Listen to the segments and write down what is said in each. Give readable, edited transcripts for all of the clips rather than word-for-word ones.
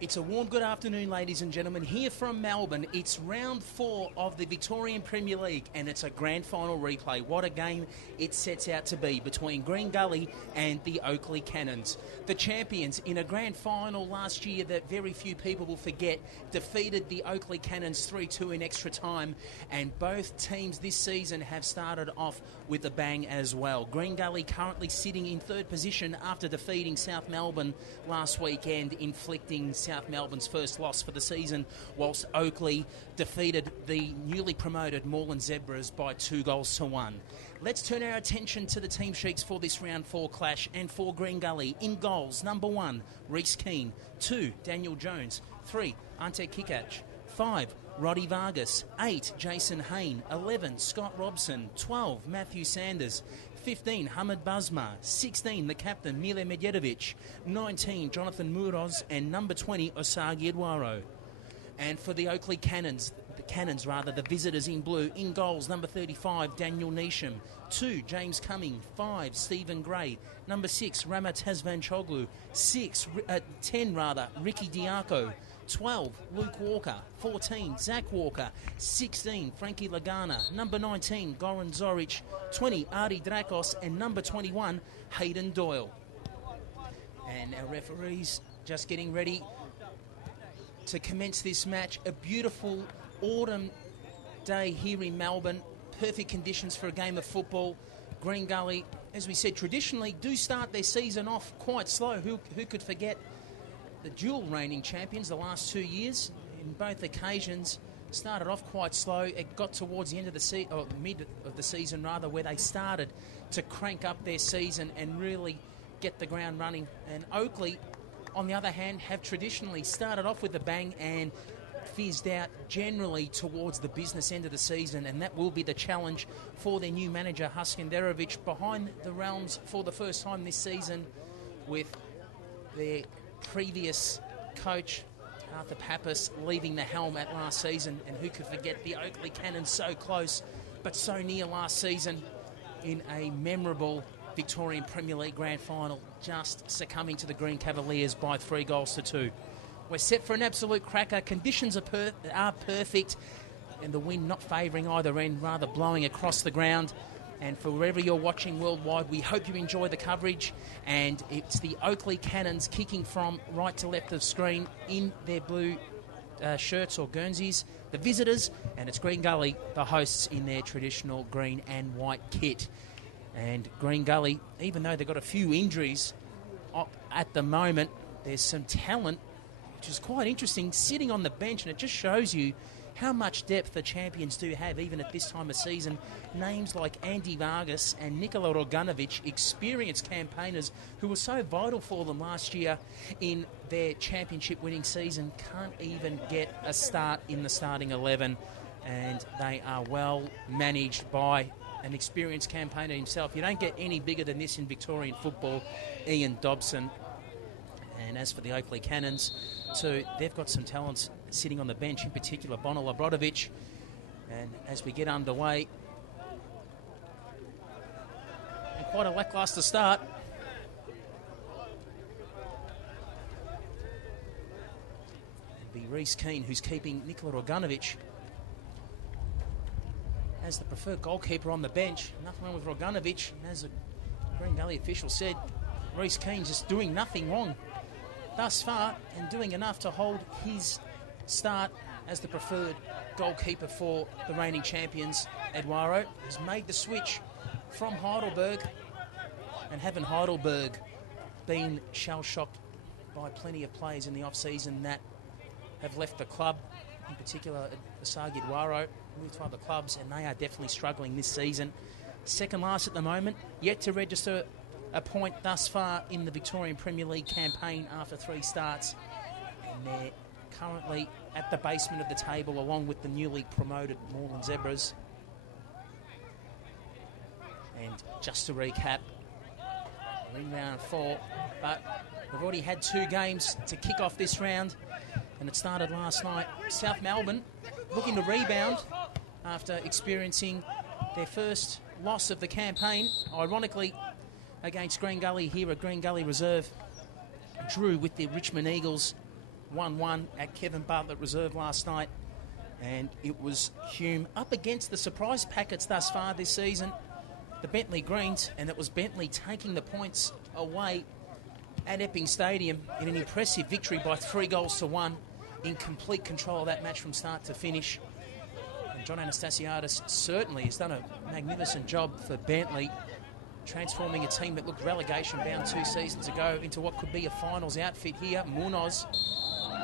It's a warm good afternoon, ladies and gentlemen. Here from Melbourne, it's round 4 of the Victorian Premier League, and it's a grand final replay. What a game it sets out to be between Green Gully and the Oakleigh Cannons. The champions in a grand final last year that very few people will forget defeated the Oakleigh Cannons 3-2 in extra time, and both teams this season have started off with a bang as well. Green Gully currently sitting in third position after defeating South Melbourne last weekend, inflicting South Melbourne's first loss for the season, whilst Oakleigh defeated the newly promoted Moreland Zebras by 2-1. Let's turn our attention to the team sheets for this round 4 clash, and for Green Gully, in goals, number 1, Reece Keane, 2, Daniel Jones, 3, Ante Kikac, 5, Roddy Vargas, 8, Jason Hayne, 11, Scott Robson, 12, Matthew Sanders, 15, Hamid Basma, 16, the captain, Mile Medjedovic, 19, Jonathan Muroz, and number 20, Osagi Edwaro. And for the Oakleigh Cannons, the visitors in blue, in goals, number 35, Daniel Neesham, 2, James Cumming, 5, Stephen Gray, number 6, Rama Tazvanchoglu, 10, Ricky Diaco, 12, Luke Walker, 14, Zach Walker, 16, Frankie Lagana, number 19, Goran Zoric, 20, Artie Drakos, and number 21, Hayden Doyle. And our referees just getting ready to commence this match. A beautiful autumn day here in Melbourne. Perfect conditions for a game of football. Green Gully, as we said, traditionally do start their season off quite slow. Who could forget the dual reigning champions the last 2 years? In both occasions, started off quite slow. It got towards the end of the mid of the season rather, where they started to crank up their season and really get the ground running. And Oakleigh, on the other hand, have traditionally started off with a bang and fizzed out generally towards the business end of the season, and that will be the challenge for their new manager, Haskanderovic, behind the realms for the first time this season, with their previous coach, Arthur Pappas, leaving the helm at last season. And who could forget the Oakleigh Cannons, so close but so near last season in a memorable Victorian Premier League Grand Final, just succumbing to the Green Cavaliers by 3-2. We're set for an absolute cracker. Conditions are perfect, and the wind not favouring either end, rather blowing across the ground. And for wherever you're watching worldwide, we hope you enjoy the coverage. And it's the Oakleigh Cannons kicking from right to left of screen in their blue shirts or Guernseys, the visitors, and it's Green Gully, the hosts, in their traditional green and white kit. And Green Gully, even though they've got a few injuries at the moment, there's some talent, which is quite interesting, sitting on the bench, and it just shows you how much depth the champions do have, even at this time of season. Names like Andy Vargas and Nikola Roganovic, experienced campaigners who were so vital for them last year in their championship-winning season, can't even get a start in the starting 11, and they are well managed by an experienced campaigner himself. You don't get any bigger than this in Victorian football, Ian Dobson. And as for the Oakleigh Cannons, too, they've got some talents sitting on the bench, in particular Bono Labrodovic. And as we get underway, and quite a lacklustre start. It'll be Reece Keane who's keeping Nikola Roganovic as the preferred goalkeeper on the bench. Nothing wrong with Roganovic. And as the Green Gully official said, Reece Keane just doing nothing wrong thus far, and doing enough to hold his start as the preferred goalkeeper for the reigning champions. Edwaro has made the switch from Heidelberg, and having Heidelberg been shell-shocked by plenty of players in the off-season that have left the club, in particular Osagi Edwaro, moved to other clubs, and they are definitely struggling this season. Second last at the moment, yet to register a point thus far in the Victorian Premier League campaign after 3 starts. And they're currently at the basement of the table, along with the newly promoted Moreland Zebras. And just to recap, we're in round 4, but we've already had 2 games to kick off this round, and it started last night. South Melbourne looking to rebound after experiencing their first loss of the campaign, ironically against Green Gully here at Green Gully Reserve. Drew with the Richmond Eagles 1-1 at Kevin Bartlett Reserve last night. And it was Hume up against the surprise packets thus far this season, the Bentley Greens, and it was Bentley taking the points away at Epping Stadium in an impressive victory by 3-1, in complete control of that match from start to finish. And John Anastasiadis certainly has done a magnificent job for Bentley, transforming a team that looked relegation-bound 2 seasons ago into what could be a finals outfit here. Munoz,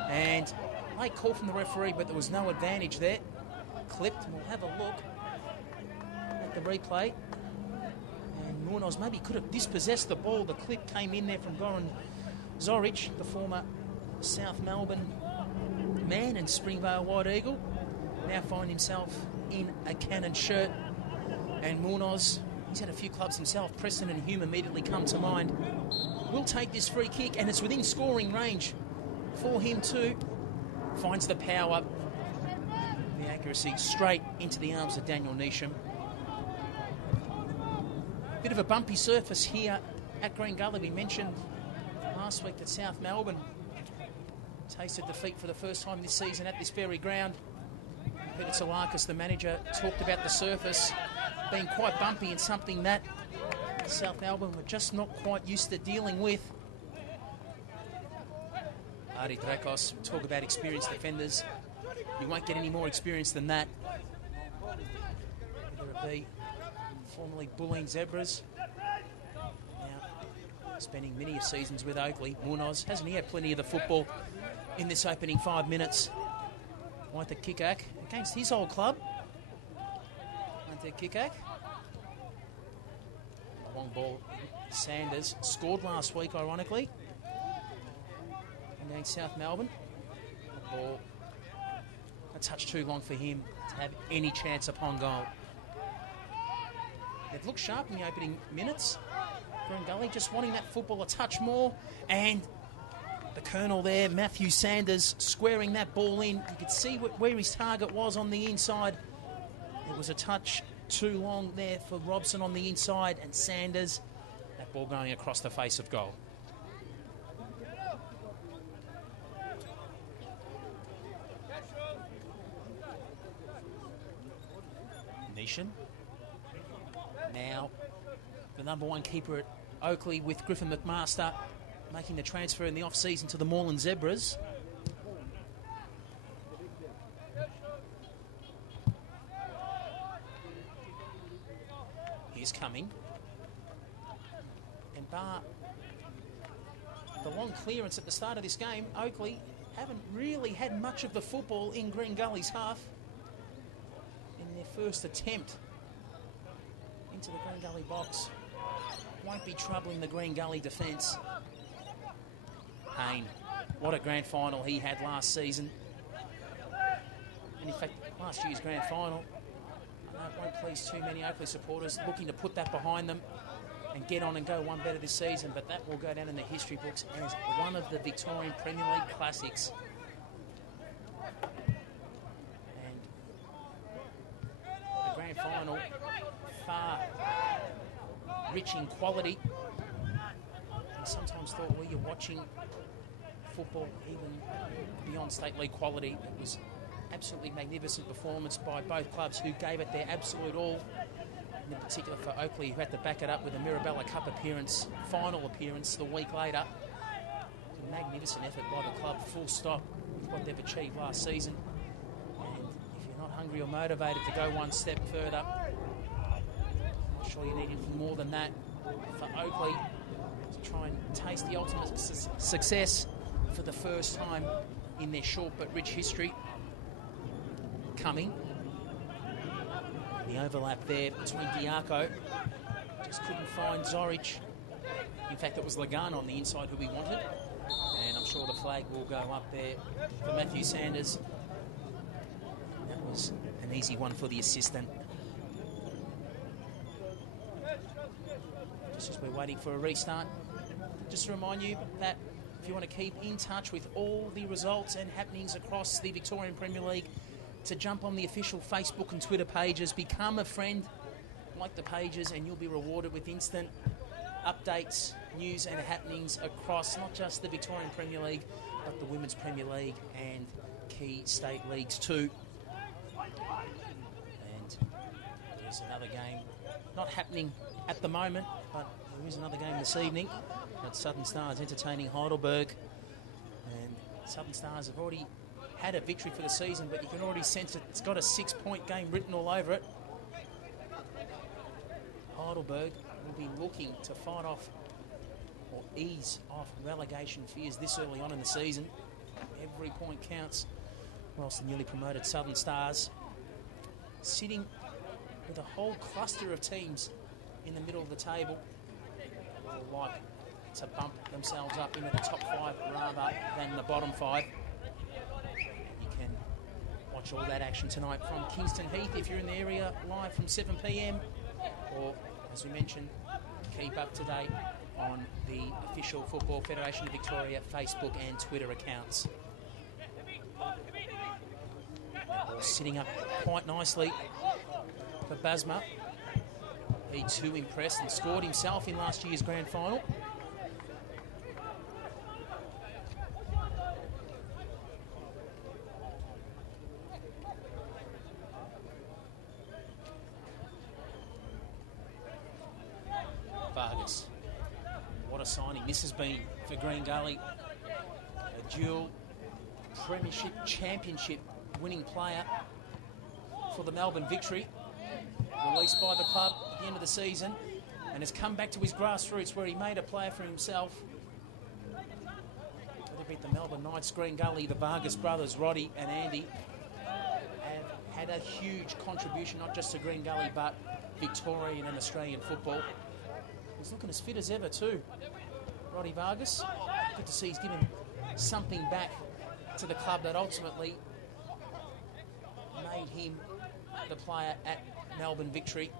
and late call from the referee, but there was no advantage there. Clipped, and we'll have a look at the replay. And Munoz maybe could have dispossessed the ball. The clip came in there from Goran Zoric, the former South Melbourne man and Springvale White Eagle. Now find himself in a Cannon shirt. And Munoz, he's had a few clubs himself. Preston and Hume immediately come to mind. Will take this free kick, and it's within scoring range for him too. Finds the power, the accuracy, straight into the arms of Daniel Neesham. Bit of a bumpy surface here at Green Gully. We mentioned last week that South Melbourne tasted defeat for the first time this season at this very ground. Peter Tsalakis, the manager, talked about the surface being quite bumpy and something that South Melbourne were just not quite used to dealing with. Ari Drakos, talk about experienced defenders. You won't get any more experience than that. Whether it be formerly Bulleen Zebras, now spending many seasons with Oakleigh. Munoz, hasn't he had plenty of the football in this opening 5 minutes? Wante Kikak against his old club. Wante Kikak. Long ball. Sanders scored last week, ironically, against South Melbourne. Ball a touch too long for him to have any chance upon goal. They've looked sharp in the opening minutes. Green Gully just wanting that football a touch more, and the Colonel there, Matthew Sanders, squaring that ball in. You could see where his target was on the inside. It was a touch too long there for Robson on the inside, and Sanders, that ball going across the face of goal. Neesham, now the #1 keeper at Oakleigh with Griffin McMaster making the transfer in the off-season to the Moreland Zebras. He's coming. And bar the long clearance at the start of this game, Oakleigh haven't really had much of the football in Green Gully's half in their first attempt into the Green Gully box. Won't be troubling the Green Gully defence. Hayne, what a grand final he had last season. And in fact, last year's grand final, I know it won't please too many Oakleigh supporters looking to put that behind them and get on and go one better this season, but that will go down in the history books as one of the Victorian Premier League classics. And the grand final, far rich in quality. I sometimes thought, well, you're watching football even beyond state league quality. It was absolutely magnificent performance by both clubs who gave it their absolute all. And in particular for Oakleigh, who had to back it up with a Mirabella Cup appearance, final appearance the week later. A magnificent effort by the club, full stop, with what they've achieved last season. And if you're not hungry or motivated to go one step further, I'm sure you need anything more than that for Oakleigh to try and taste the ultimate success for the first time in their short but rich history. Coming. The overlap there between Diaco. Just couldn't find Zoric. In fact, it was Lagan on the inside who he wanted. And I'm sure the flag will go up there for Matthew Sanders. That was an easy one for the assistant. Just as we're waiting for a restart, just to remind you that if you want to keep in touch with all the results and happenings across the Victorian Premier League, to jump on the official Facebook and Twitter pages, become a friend, like the pages, and you'll be rewarded with instant updates, news and happenings across not just the Victorian Premier League, but the Women's Premier League and key state leagues too. And there's another game not happening at the moment, but there is another game this evening at Southern Stars entertaining Heidelberg. And Southern Stars have already had a victory for the season, but you can already sense it's got a 6-point game written all over it. Heidelberg will be looking to fight off or ease off relegation fears this early on in the season. Every point counts, whilst the newly promoted Southern Stars sitting with a whole cluster of teams in the middle of the table, will like to bump themselves up into the top 5 rather than the bottom 5. You can watch all that action tonight from Kingston Heath if you're in the area, live from 7 p.m, or as we mentioned, keep up to date on the official Football Federation of Victoria Facebook and Twitter accounts. All sitting up quite nicely for Basma. He too impressed and scored himself in last year's grand final. Vargas. What a signing this has been for Green Gully. A dual premiership championship winning player for the Melbourne Victory. Released by the club at the end of the season and has come back to his grassroots where he made a player for himself. They beat the Melbourne Knights. Green Gully, the Vargas brothers, Roddy and Andy, have had a huge contribution not just to Green Gully but Victorian and Australian football. He's looking as fit as ever too, Roddy Vargas. Good to see he's given something back to the club that ultimately made him the player at Melbourne Victory.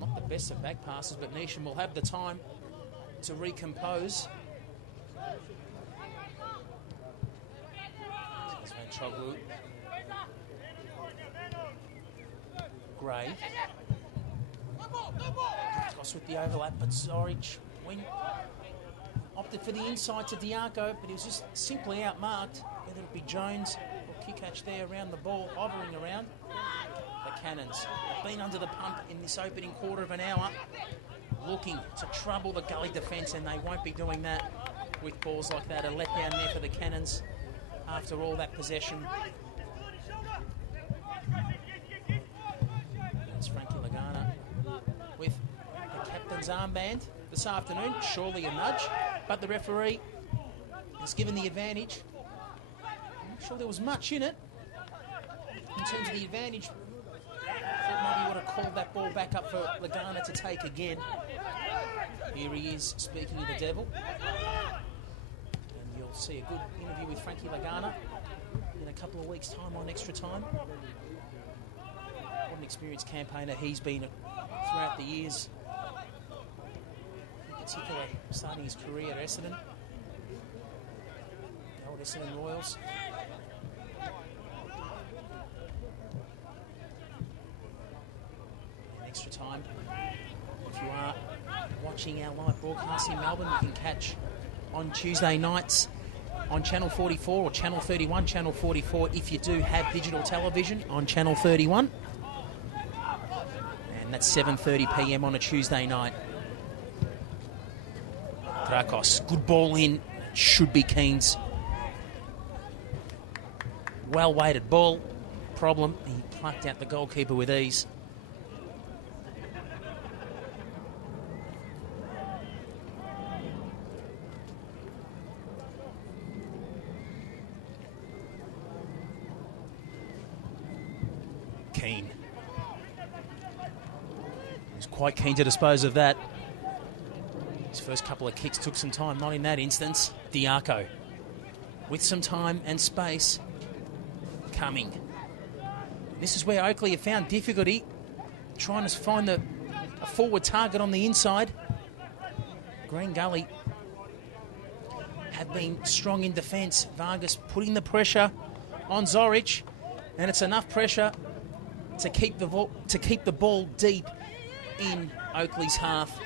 Not the best of back passes, but Nisham will have the time to recompose. There's Van Choglu. Gray. Toss with the overlap, but Zorich opted for the inside to Diaco, but he was just simply outmarked. Whether it be Jones or Kikach there around the ball, hovering around. The Cannons have been under the pump in this opening quarter of an hour, looking to trouble the Gully defence, and they won't be doing that with balls like that. A letdown there for the Cannons after all that possession. That's Frankie Lagana with the captain's armband this afternoon. Surely a nudge, but the referee has given the advantage. I'm not sure there was much in it in terms of the advantage. I thought maybe he would have called that ball back up for Lagana to take again. Here he is speaking of the devil. And you'll see a good interview with Frankie Lagana in a couple of weeks' time on Extra Time. What an experienced campaigner he's been throughout the years. In particular, starting his career at Essendon. The old Essendon Royals. Extra Time. If you are watching our live broadcast in Melbourne, you can catch on Tuesday nights on Channel 44 or Channel 31, Channel 44 if you do have digital television on Channel 31. And that's 7:30 p.m. on a Tuesday night. Drakos, good ball in, should be Keynes. Well weighted ball, problem, he plucked out the goalkeeper with ease. Keen. He's quite keen to dispose of that. His first couple of kicks took some time, not in that instance. Diaco, with some time and space, coming. This is where Oakleigh have found difficulty, trying to find a forward target on the inside. Green Gully have been strong in defence. Vargas putting the pressure on Zorich, and it's enough pressure to keep the ball deep in Oakleigh's half.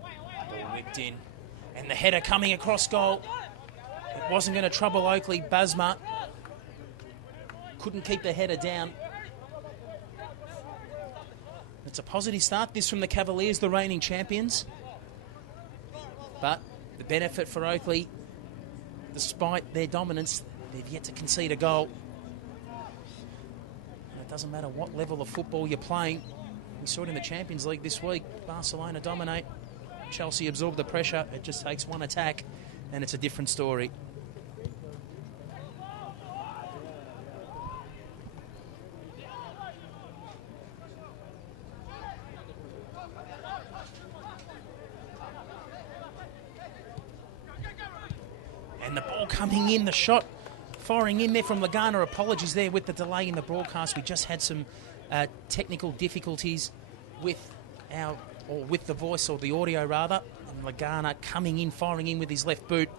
Ball whipped in. And the header coming across goal. It wasn't going to trouble Oakleigh. Basma couldn't keep the header down. It's a positive start, this from the Cavaliers, the reigning champions. But the benefit for Oakleigh, despite their dominance, they've yet to concede a goal. And it doesn't matter what level of football you're playing. We saw it in the Champions League this week. Barcelona dominate. Chelsea absorb the pressure. It just takes one attack, and it's a different story. And the ball coming in, the shot firing in there from Lagana. Apologies there with the delay in the broadcast. We just had some technical difficulties with with the voice, or the audio rather. And Lagana coming in, firing in with his left boot.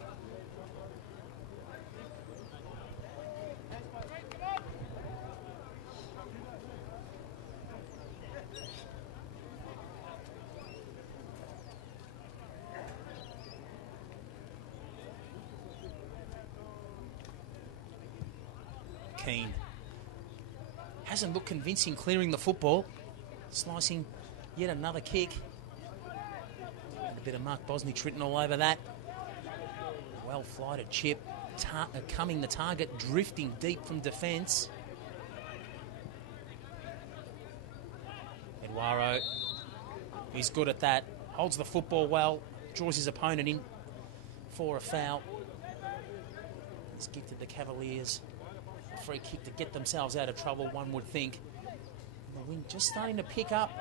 Keane hasn't looked convincing clearing the football. Slicing yet another kick. And a bit of Mark Bosnich written all over that. Well flighted chip. Coming the target, drifting deep from defence. Eduardo, he's good at that. Holds the football well. Draws his opponent in for a foul. He's gifted the Cavaliers a free kick to get themselves out of trouble, one would think. The wind just starting to pick up,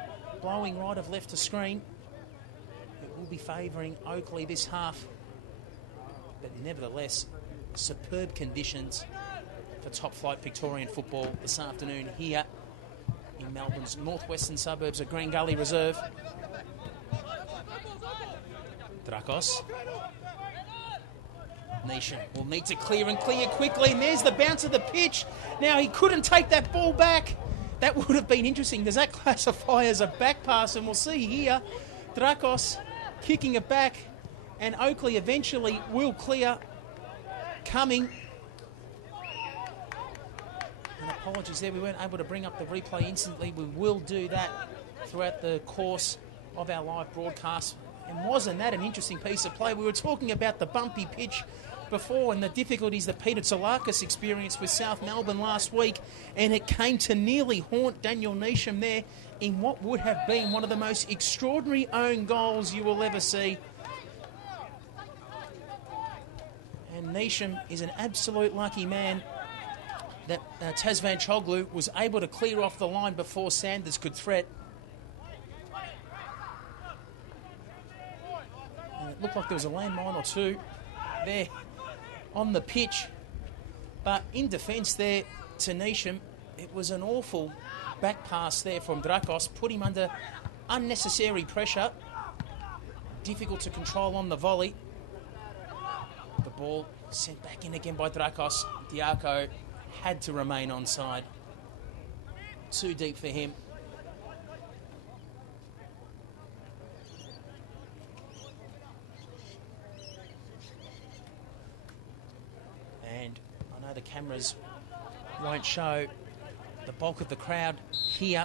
blowing right of left to screen. It will be favouring Oakleigh this half. But nevertheless, superb conditions for top flight Victorian football this afternoon here in Melbourne's northwestern suburbs of Green Gully Reserve. Drakos. Nation will need to clear and clear quickly. And there's the bounce of the pitch. Now he couldn't take that ball back. That would have been interesting. Does that classify as a back pass? And we'll see here, Drakos kicking it back. And Oakleigh eventually will clear. Coming. And apologies there, we weren't able to bring up the replay instantly. We will do that throughout the course of our live broadcast. And wasn't that an interesting piece of play? We were talking about the bumpy pitch before and the difficulties that Peter Tsalakis experienced with South Melbourne last week, and it came to nearly haunt Daniel Neesham there in what would have been one of the most extraordinary own goals you will ever see. And Neesham is an absolute lucky man that Tazvan Choglu was able to clear off the line before Sanders could threat. And it looked like there was a landmine or two there on the pitch. But in defence there to Neesham, it was an awful back pass there from Drakos, put him under unnecessary pressure. Difficult to control on the volley. The ball sent back in again by Drakos. Diaco had to remain onside. Too deep for him. And I know the cameras won't show the bulk of the crowd here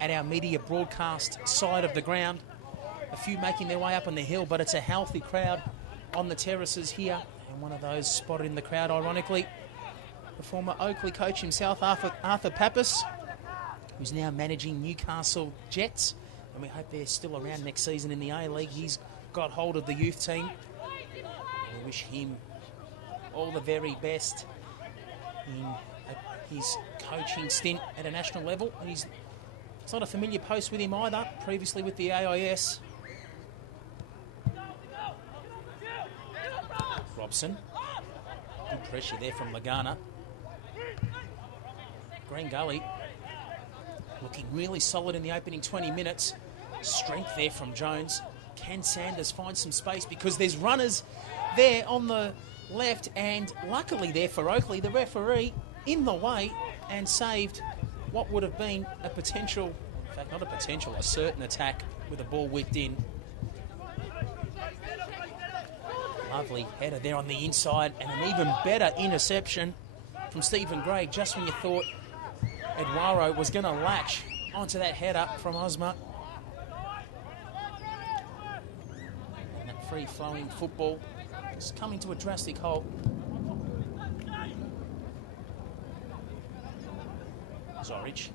at our media broadcast side of the ground. A few making their way up on the hill, but it's a healthy crowd on the terraces here. And one of those spotted in the crowd, ironically, the former Oakleigh coach himself, Arthur Pappas, who's now managing Newcastle Jets. And we hope they're still around next season in the A-League. He's got hold of the youth team. We wish him all the very best in his coaching stint at a national level. And it's not a familiar post with him either, previously with the AIS. Robson. Good pressure there from Lagana. Green Gully looking really solid in the opening 20 minutes. Strength there from Jones. Can Sanders find some space? Because there's runners there on the left, and luckily there for Oakleigh, the referee in the way and saved what would have been a potential, in fact not a potential, a certain attack with the ball whipped in. Lovely header there on the inside, and an even better interception from Stephen Gray, just when you thought Eduardo was going to latch onto that header from Ozma. And that free-flowing football is coming to a drastic halt. Zorich,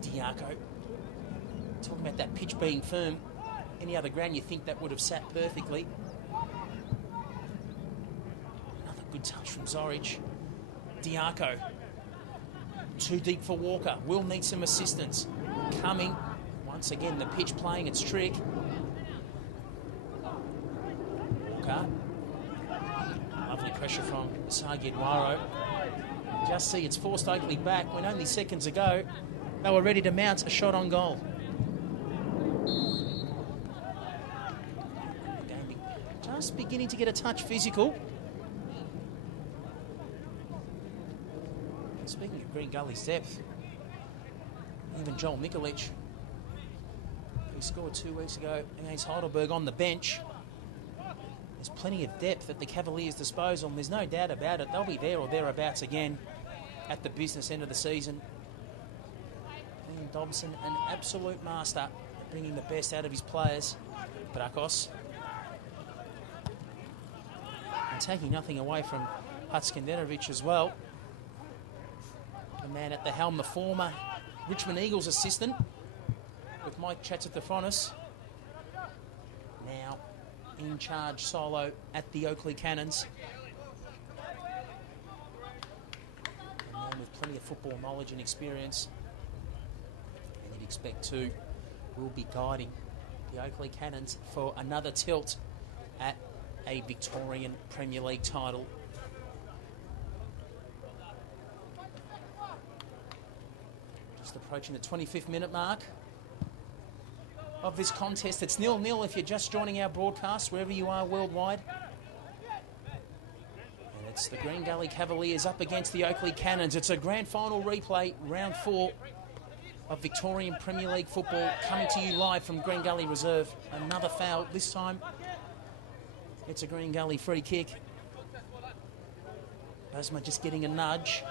Diaco, talking about that pitch being firm. Any other ground you think that would have sat perfectly. Another good touch from Zorich. Diaco, too deep for Walker, will need some assistance. Coming, once again the pitch playing its trick. Walker, lovely pressure from Sagi Eduardo. Just see, it's forced Oakleigh back when only seconds ago they were ready to mount a shot on goal. Game just beginning to get a touch physical. And speaking of Green Gully's depth, even Joel Mikulich, who scored 2 weeks ago against Heidelberg on the bench, there's plenty of depth at the Cavaliers' disposal, and there's no doubt about it. They'll be there or thereabouts again at the business end of the season. Ian Dobson, an absolute master at bringing the best out of his players. Brakos. And taking nothing away from Hatskanderovic as well. The man at the helm, the former Richmond Eagles assistant, with Mike Chattertophonis. Now in charge solo at the Oakleigh Cannons. A man with plenty of football knowledge and experience. And you'd expect too, will be guiding the Oakleigh Cannons for another tilt at a Victorian Premier League title. Just approaching the 25th minute mark of this contest. It's 0-0 if you're just joining our broadcast, wherever you are worldwide. And it's the Green Gully Cavaliers up against the Oakleigh Cannons. It's a grand final replay, round 4 of Victorian Premier League football, coming to you live from Green Gully Reserve. Another foul, this time it's a Green Gully free kick. Basma just getting a nudge,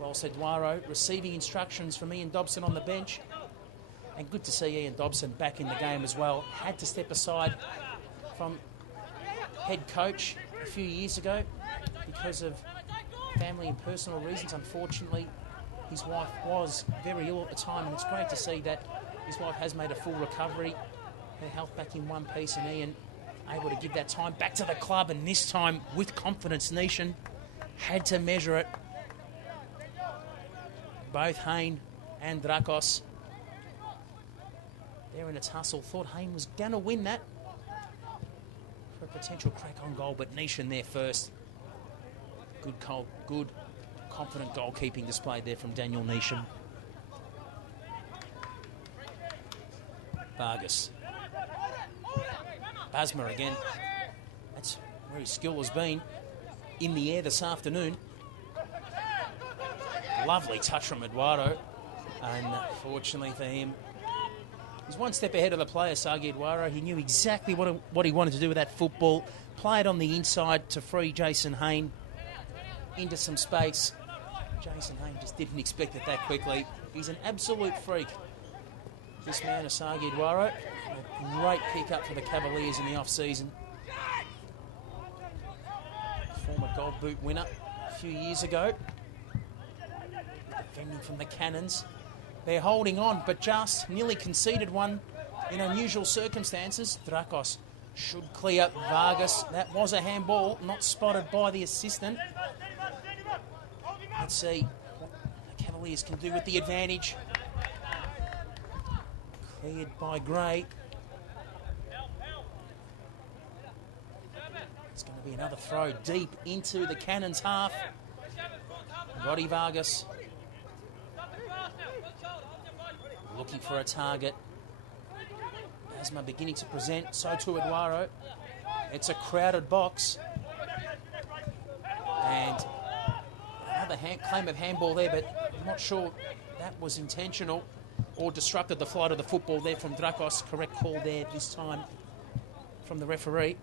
whilst Eduardo receiving instructions from Ian Dobson on the bench. And good to see Ian Dobson back in the game as well. Had to step aside from head coach a few years ago because of family and personal reasons. Unfortunately, his wife was very ill at the time, and it's great to see that his wife has made a full recovery, her health back in one piece, and Ian able to give that time back to the club, and this time with confidence. Nishan had to measure it. Both Hain and Drakos, they're in a tussle. Thought Hain was going to win that for a potential crack on goal, but Nishan there first. Good, confident goalkeeping displayed there from Daniel Nishan. Vargas. Basma again. That's where his skill has been in the air this afternoon. Lovely touch from Eduardo. Unfortunately for him, he's one step ahead of the player, Sagi Eduardo. He knew exactly what he wanted to do with that football. Play it on the inside to free Jason Hain into some space. Jason Hain just didn't expect it that quickly. He's an absolute freak, this man, Sagi Eduardo. A great pick-up for the Cavaliers in the off-season. Former Gold Boot winner a few years ago. Defending from the Cannons. They're holding on, but just nearly conceded one in unusual circumstances. Drakos should clear Vargas. That was a handball, not spotted by the assistant. Let's see what the Cavaliers can do with the advantage. Cleared by Gray. It's going to be another throw deep into the Cannons' half. Roddy Vargas looking for a target. Asma beginning to present, so too Eduardo. It's a crowded box. And another claim of handball there, but I'm not sure that was intentional or disrupted the flight of the football there from Drakos. Correct call there this time from the referee.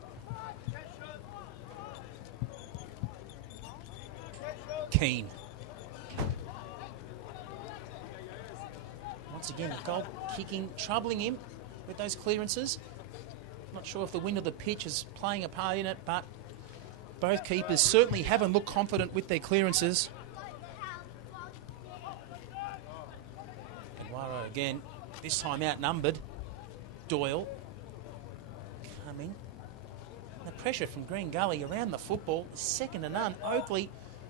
Keane. Once again, goal kicking, troubling him with those clearances. Not sure if the wind of the pitch is playing a part in it, but both keepers certainly haven't looked confident with their clearances. And Waro again, this time outnumbered. Doyle coming. The pressure from Green Gully around the football is second to none. Oakleigh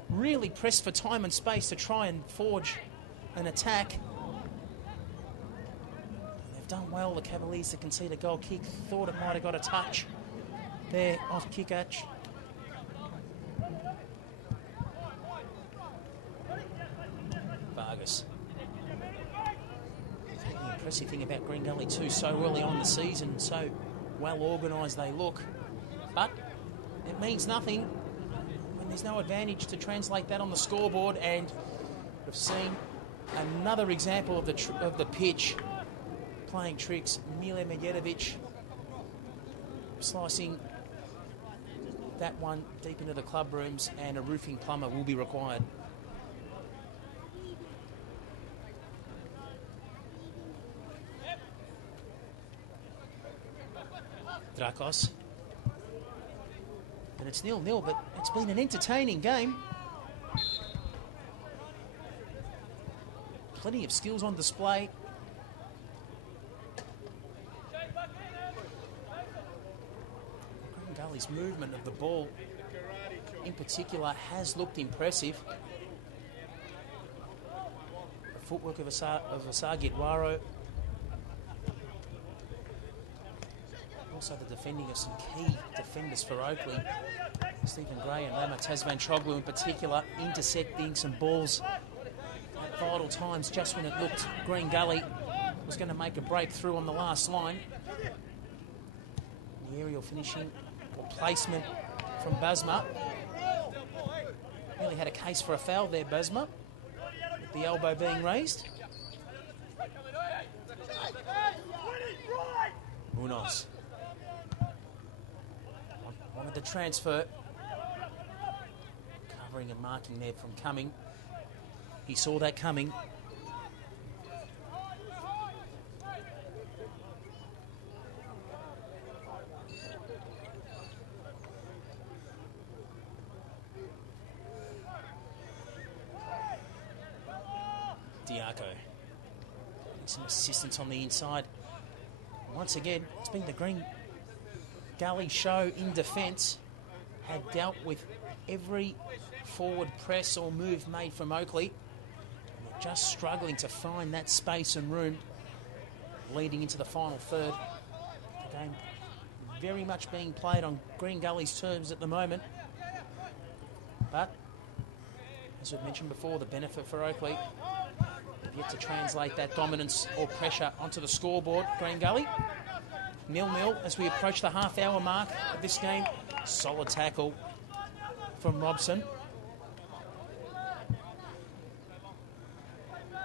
really pressed for time and space to try and forge an attack. Done well, the Cavaliers, to concede a goal kick. Thought it might have got a touch there off Kikach. Vargas. The impressive thing about Green Gully too, so early on in the season, so well organised they look. But it means nothing when there's no advantage to translate that on the scoreboard, and we've seen another example of the pitch playing tricks. Mile Medjedovic slicing that one deep into the club rooms, and a roofing plumber will be required. Drakos. And it's 0-0, but it's been an entertaining game. Plenty of skills on display. Gully's movement of the ball in particular has looked impressive. The footwork of Asagi Dwaro. Also the defending of some key defenders for Oakleigh. Stephen Gray and Lama Tasman-Choglu in particular, intercepting some balls at vital times, just when it looked Green Gully was going to make a breakthrough on the last line. The aerial finishing placement from Basma. Nearly had a case for a foul there, Basma, with the elbow being raised. Munoz wanted the transfer, covering and marking there from coming. He saw that coming. Diaco. Some assistance on the inside. Once again, it's been the Green Gully show in defence. Had dealt with every forward press or move made from Oakleigh. They're just struggling to find that space and room leading into the final third. The game very much being played on Green Gully's terms at the moment. But, as we've mentioned before, the benefit for Oakleigh, yet to translate that dominance or pressure onto the scoreboard. Green Gully, 0-0 as we approach the half-hour mark of this game. Solid tackle from Robson.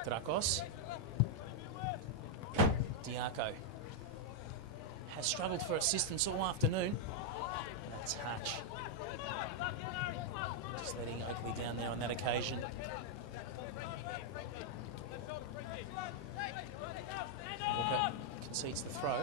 Drakos. Diaco has struggled for assistance all afternoon. And a touch. Just letting Oakleigh down there on that occasion. Walker concedes the throw.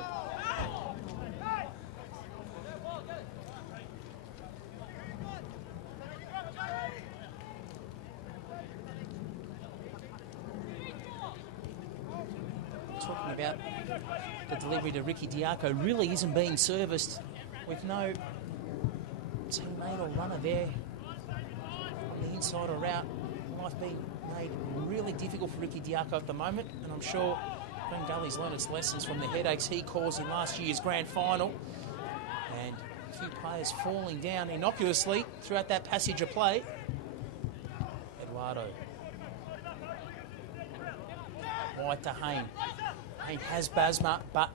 Talking about the delivery to Ricky Diaco, really isn't being serviced with no teammate or runner there on the inside or out. Life being made really difficult for Ricky Diaco at the moment, and I'm sure Green Gully's learned its lessons from the headaches he caused in last year's grand final. And a few players falling down innocuously throughout that passage of play. Eduardo. White to Hayne. Hayne has Basma, but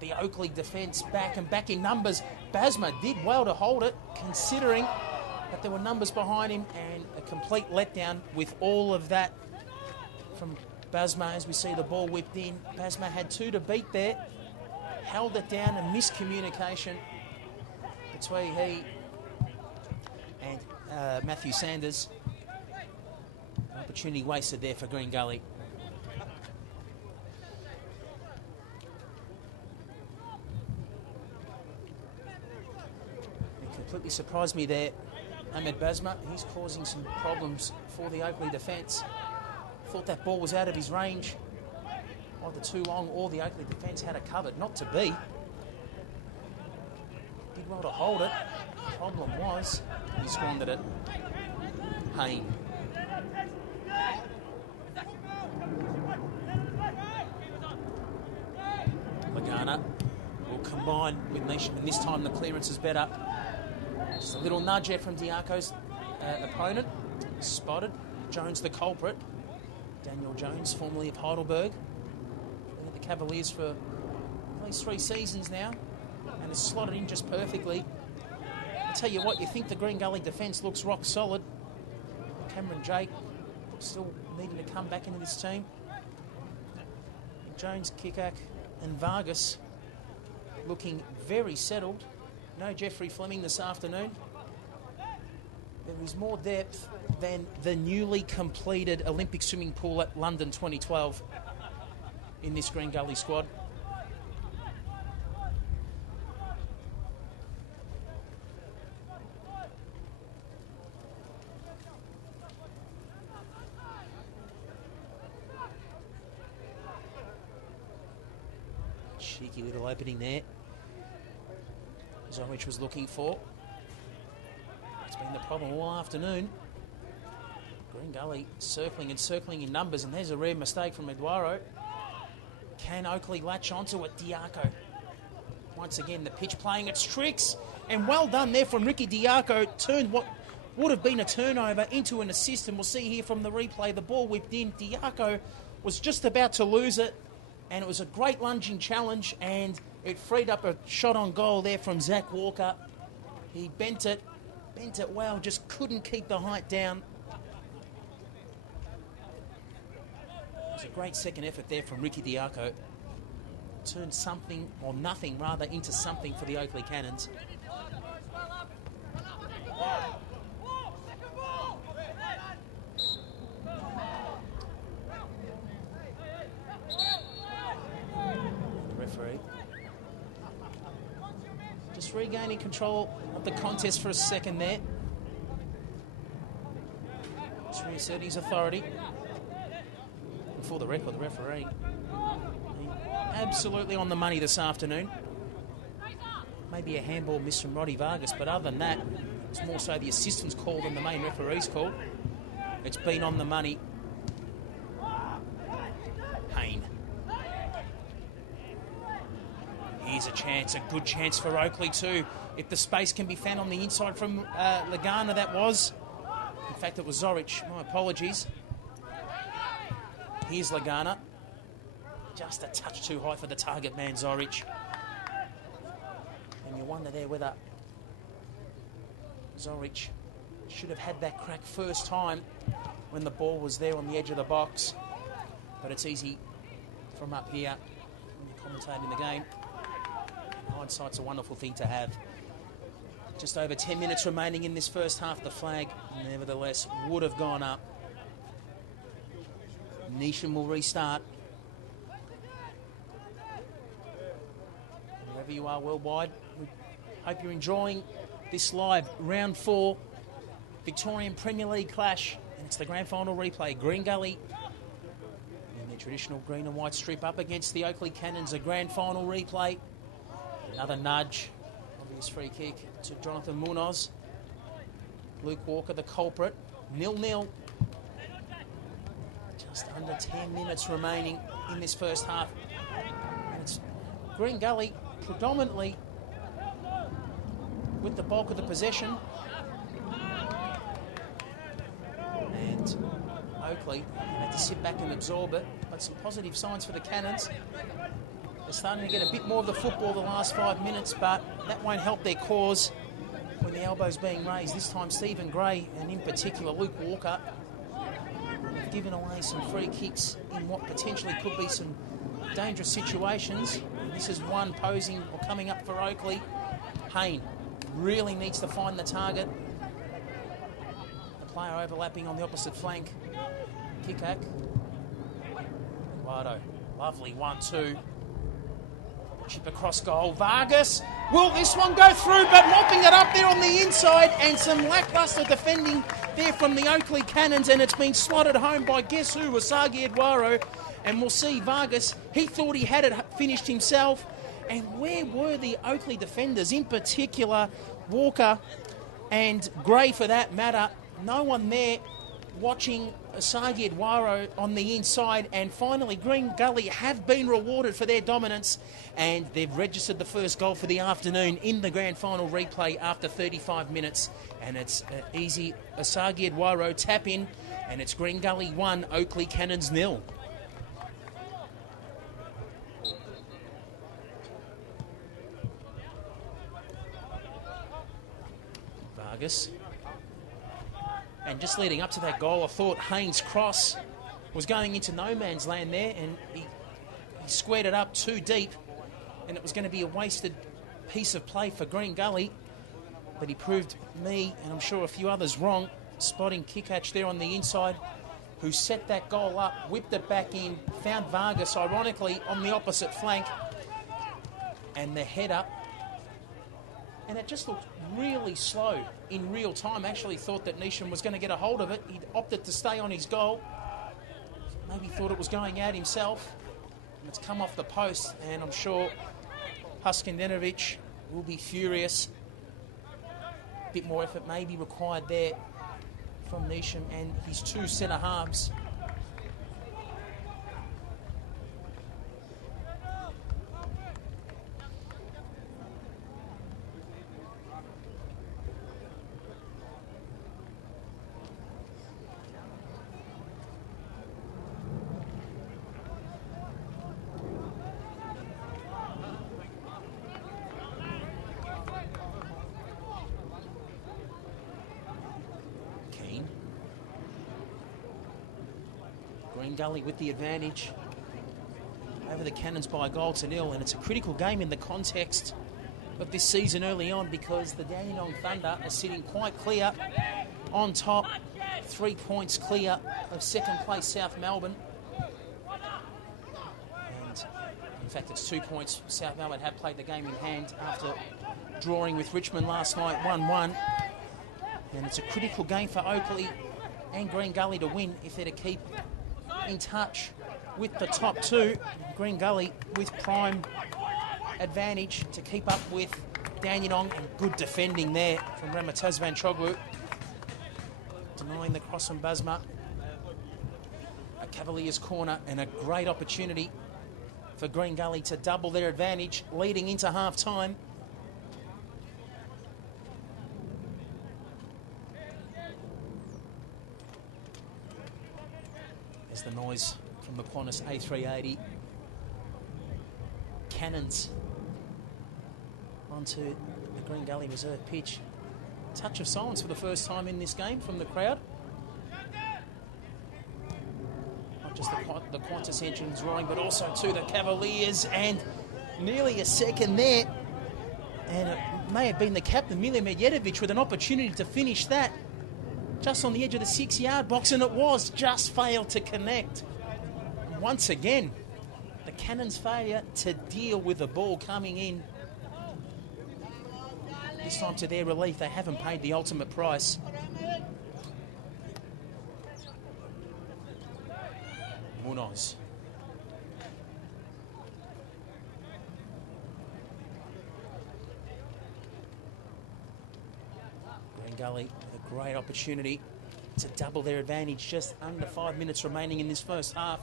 the Oakleigh defence back in numbers. Basma did well to hold it, considering that there were numbers behind him, and a complete letdown with all of that from Basma as we see the ball whipped in. Basma had two to beat there, held it down, and miscommunication between he and Matthew Sanders. Opportunity wasted there for Green Gully. It completely surprised me there. Ahmed Basma, he's causing some problems for the Oakleigh defence. Thought that ball was out of his range. Either too long or the Oakleigh defence had it covered. Not to be. Did well to hold it. Problem was, he squandered it. Hayne. Lagana will combine with Nisham, and this time the clearance is better. Just a little nudge there from Diaco's opponent. Spotted. Jones the culprit. Daniel Jones, formerly of Heidelberg. Been at the Cavaliers for at least 3 seasons now, and has slotted in just perfectly. I tell you what, you think the Green Gully defence looks rock solid. Cameron Jake still needing to come back into this team. Jones, Kikak and Vargas looking very settled. No Jeffrey Fleming this afternoon. There is more depth than the newly completed Olympic swimming pool at London 2012 in this Green Gully squad. Cheeky little opening there. Zorich was looking for. It's been the problem all afternoon. Green Gully circling and circling in numbers, and there's a rare mistake from Eduardo. Can Oakleigh latch onto it? Diaco. Once again, the pitch playing its tricks, and well done there from Ricky Diaco. Turned what would have been a turnover into an assist, and we'll see here from the replay, the ball whipped in. Diaco was just about to lose it, and it was a great lunging challenge, and it freed up a shot on goal there from Zach Walker. He bent it well, just couldn't keep the height down. It was a great second effort there from Ricky Diaco. Turned something, or nothing rather, into something for the Oakleigh Cannons. Referee just regaining control of the contest for a second there. Just reasserting his authority. And for the record, the referee absolutely on the money this afternoon. Maybe a handball miss from Roddy Vargas, but other than that, it's more so the assistant's call than the main referee's call. It's been on the money. Hayne. Here's a chance, a good chance for Oakleigh too. If the space can be found on the inside from Lagana, that was. In fact, it was Zorich. My apologies. Here's Lagana. Just a touch too high for the target man, Zorich. And you wonder there whether Zorich should have had that crack first time when the ball was there on the edge of the box. But it's easy from up here when you're commentating the game. Hindsight's a wonderful thing to have. Just over 10 minutes remaining in this first half. The flag, nevertheless, would have gone up. Nisham will restart. Wherever you are worldwide, we hope you're enjoying this live round 4 Victorian Premier League clash. And it's the grand final replay. Green Gully in their traditional green and white strip up against the Oakleigh Cannons. A grand final replay. Another nudge. Obvious free kick to Jonathan Munoz. Luke Walker, the culprit. 0-0. Just under 10 minutes remaining in this first half. And it's Green Gully predominantly with the bulk of the possession. And Oakleigh had to sit back and absorb it. But some positive signs for the Cannons. They're starting to get a bit more of the football the last 5 minutes, but that won't help their cause when the elbow's being raised. This time Stephen Gray, and in particular Luke Walker, have given away some free kicks in what potentially could be some dangerous situations. And this is one posing or coming up for Oakleigh. Hayne really needs to find the target. The player overlapping on the opposite flank. Kikak. Eduardo, lovely 1-2. Chip across goal. Vargas. Will this one go through? But mopping it up there on the inside, and some lacklustre defending there from the Oakleigh Cannons, and it's been slotted home by guess who? Wasagi Eduardo. And we'll see Vargas. He thought he had it finished himself. And where were the Oakleigh defenders, in particular Walker and Gray for that matter? No one there watching Wasagi Eduardo on the inside. And finally, Green Gully have been rewarded for their dominance, and they've registered the first goal for the afternoon in the grand final replay after 35 minutes. And it's easy Wasagi Eduardo tap in, and it's Green Gully 1, Oakleigh Cannons 0. Vargas. And just leading up to that goal, I thought Haynes' cross was going into no man's land there, and he squared it up too deep, and it was going to be a wasted piece of play for Green Gully. But he proved me, and I'm sure a few others, wrong, spotting Kikach there on the inside, who set that goal up, whipped it back in, found Vargas, ironically, on the opposite flank, and the header. And it just looked really slow in real time. Actually thought that Neesham was going to get a hold of it. He opted to stay on his goal. Maybe thought it was going out himself. And it's come off the post, and I'm sure Huskindenovic will be furious. A bit more effort may be required there from Neesham and his two centre halves. Green Gully with the advantage over the Cannons by a goal to nil, and it's a critical game in the context of this season early on, because the Dandenong Thunder are sitting quite clear on top, 3 points clear of second place South Melbourne. And in fact, it's 2 points. South Melbourne have played the game in hand after drawing with Richmond last night 1-1. And it's a critical game for Oakleigh and Green Gully to win if they're to keep in touch with the top two. Green Gully with prime advantage to keep up with Dandenong, and good defending there from Ramataz Van Troglu, denying the cross on Basma. A Cavaliers corner, and a great opportunity for Green Gully to double their advantage leading into half time. There's the noise from the Qantas A380. Cannons onto the Green Gully reserve pitch. Touch of silence for the first time in this game from the crowd. Not just the Qantas engines roaring, but also to the Cavaliers, and nearly a second there. And it may have been the captain, Milja Medjedovic, with an opportunity to finish that just on the edge of the 6-yard box, and it was just failed to connect. Once again, the Cannons' failure to deal with the ball coming in. This time, to their relief, they haven't paid the ultimate price. Munoz. Green Gully with a great opportunity to double their advantage, just under 5 minutes remaining in this first half.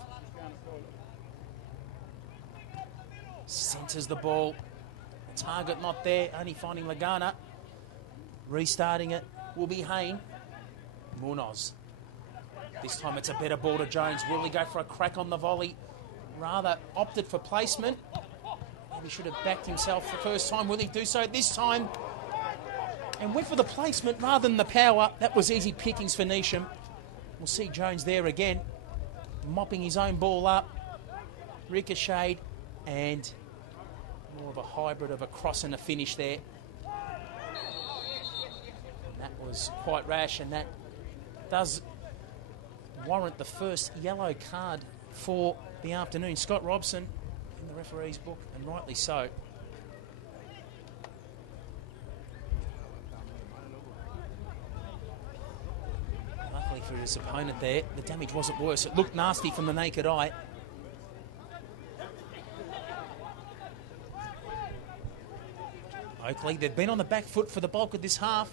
Centres the ball. Target not there, only finding Lagana. Restarting it will be Hayne. Munoz. This time it's a better ball to Jones. Will he go for a crack on the volley? Rather opted for placement. Maybe should have backed himself the first time. Will he do so this time? And went for the placement rather than the power. That was easy pickings for Neesham. We'll see Jones there again, mopping his own ball up. Ricocheted, and more of a hybrid of a cross and a finish there. And that was quite rash, and that does warrant the first yellow card for the afternoon. Scott Robson in the referee's book, and rightly so. Luckily for his opponent there, the damage wasn't worse. It looked nasty from the naked eye. Oakleigh, they've been on the back foot for the bulk of this half.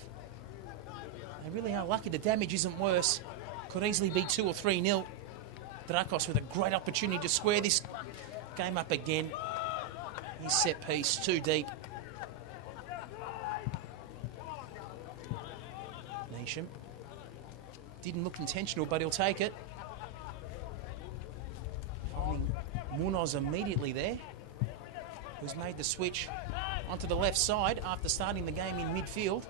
They really are lucky the damage isn't worse. Could easily be 2 or 3-0. Drakos with a great opportunity to square this game up again. His set piece, too deep. Neesham. Didn't look intentional, but he'll take it. Finding Munoz immediately there, who's made the switch onto the left side after starting the game in midfield.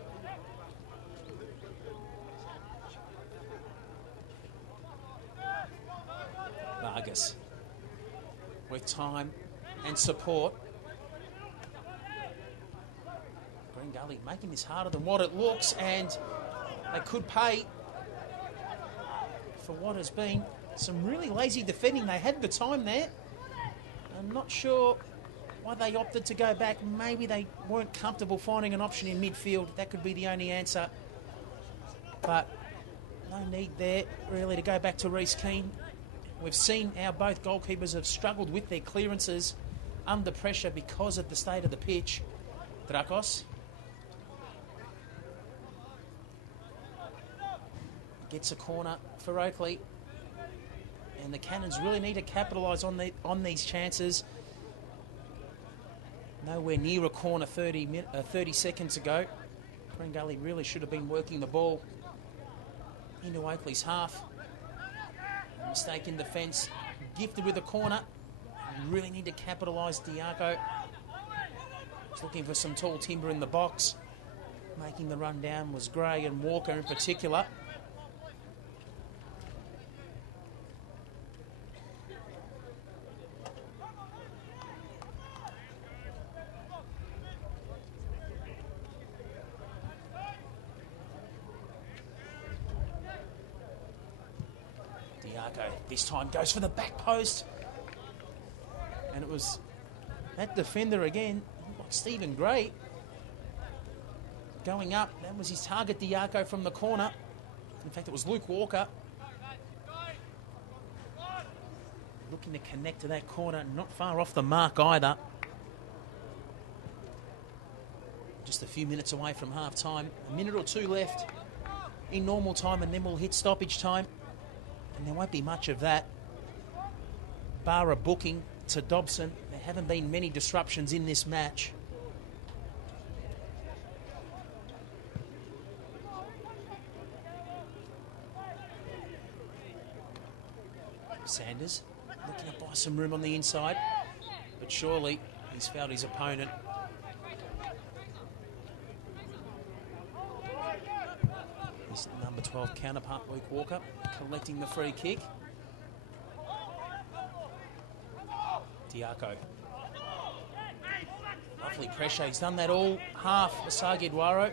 Vargas with time and support. Green Gully making this harder than what it looks, and they could pay for what has been some really lazy defending. They had the time there. I'm not sure why they opted to go back. Maybe they weren't comfortable finding an option in midfield. That could be the only answer. But no need there really to go back to Reece Keane. We've seen how both goalkeepers have struggled with their clearances under pressure because of the state of the pitch. Drakos gets a corner for Oakleigh, and the Cannons really need to capitalise on these chances. Nowhere near a corner 30 seconds ago. Green Gully really should have been working the ball into Oakleigh's half. A mistake in defence, gifted with a corner. You really need to capitalise. Diaco was looking for some tall timber in the box. Making the run down was Gray and Walker in particular. This time goes for the back post. And it was that defender again, Stephen Gray, going up. That was his target, Diaco, from the corner. In fact, it was Luke Walker. Looking to connect to that corner, not far off the mark either. Just a few minutes away from half time. A minute or two left in normal time, and then we'll hit stoppage time. And there won't be much of that. Bar a booking to Dobson. There haven't been many disruptions in this match. Sanders looking to buy some room on the inside, but surely he's fouled his opponent. His number 12 counterpart, Luke Walker, collecting the free kick. Diaco. Lovely pressure. He's done that all half. Asagi Dwaro.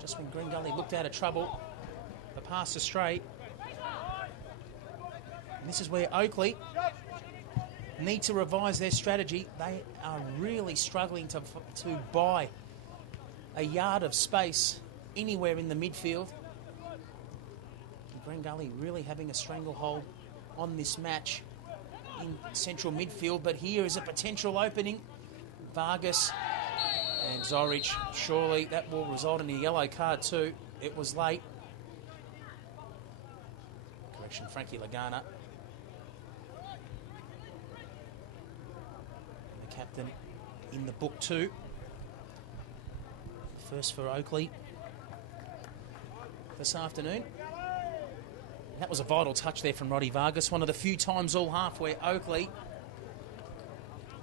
Just when Green Gully looked out of trouble, the pass astray. And this is where Oakleigh need to revise their strategy. They are really struggling to buy a yard of space anywhere in the midfield. Green Gully really having a stranglehold on this match in central midfield, but here is a potential opening. Vargas and Zorich, surely that will result in a yellow card too. It was late. Correction, Frankie Lagana. The captain in the book too. First for Oakleigh this afternoon. That was a vital touch there from Roddy Vargas. One of the few times all half where Oakleigh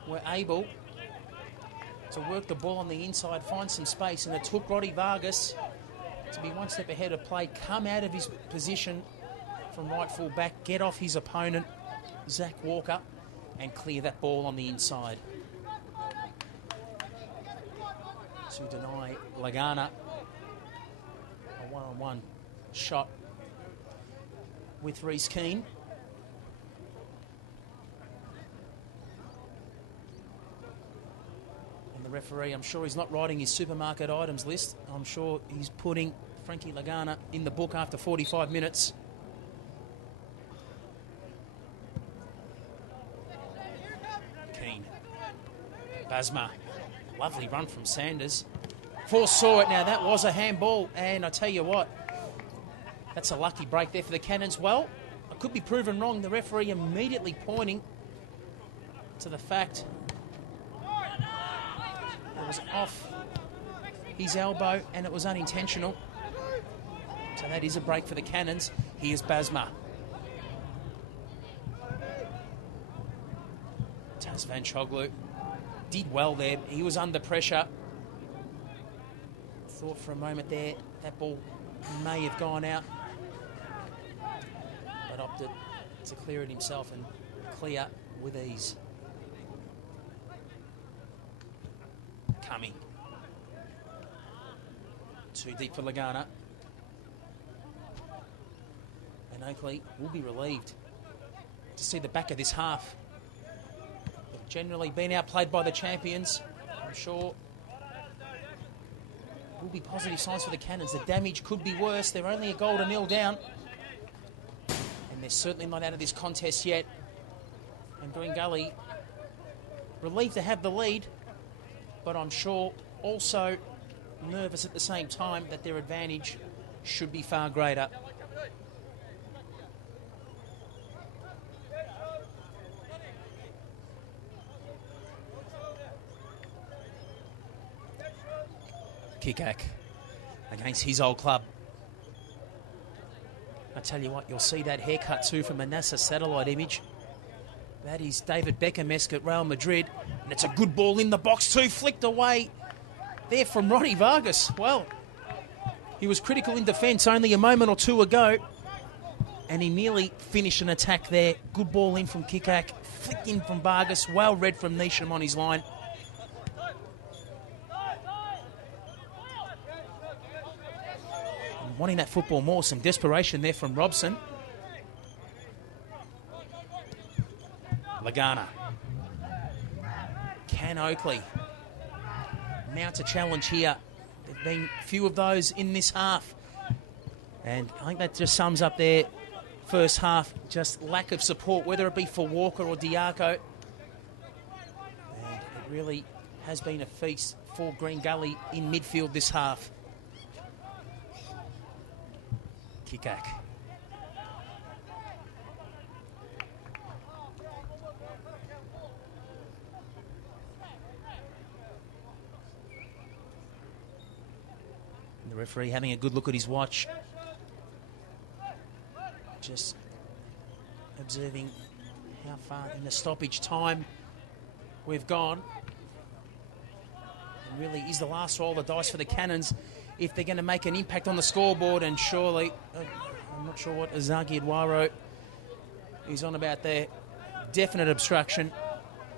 were able to work the ball on the inside, find some space, and it took Roddy Vargas to be one step ahead of play, come out of his position from right full back, get off his opponent, Zach Walker, and clear that ball on the inside. To deny Lagana a one-on-one shot with Reece Keane. And the referee, I'm sure he's not writing his supermarket items list. I'm sure he's putting Frankie Lagana in the book after 45 minutes. Keane. Basma. Lovely run from Sanders. Foresaw it. Now, that was a handball. And I tell you what, that's a lucky break there for the Cannons. Well, I could be proven wrong. The referee immediately pointing to the fact it was off his elbow and it was unintentional. So that is a break for the Cannons. Here's Basma. Taz Van Choglu did well there. He was under pressure. Thought for a moment there that ball may have gone out, but opted to clear it himself and clear with ease. Coming. Too deep for Lagana. And Oakleigh will be relieved to see the back of this half. They've generally been outplayed by the champions. I'm sure will be positive signs for the Cannons. The damage could be worse. They're only a goal to nil down. And they're certainly not out of this contest yet. And Green Gully relieved to have the lead, but I'm sure also nervous at the same time that their advantage should be far greater. Kikak against his old club. I tell you what, you'll see that haircut too from a NASA satellite image. That is David Beckham-esque at Real Madrid. And it's a good ball in the box too, flicked away there from Ronnie Vargas. Well, he was critical in defence only a moment or two ago, and he nearly finished an attack there. Good ball in from Kikak, flicked in from Vargas, well read from Neesham on his line. Wanting that football more, some desperation there from Robson. Lagana. Can Oakleigh mount a challenge here? There have been few of those in this half. And I think that just sums up their first half. Just lack of support, whether it be for Walker or Diaco. And it really has been a feast for Green Gully in midfield this half. Kikak. And the referee having a good look at his watch. Just observing how far in the stoppage time we've gone. And really is the last roll of the dice for the Cannons if they're going to make an impact on the scoreboard, and surely, I'm not sure what Azagi Edwaro is on about there. Definite obstruction,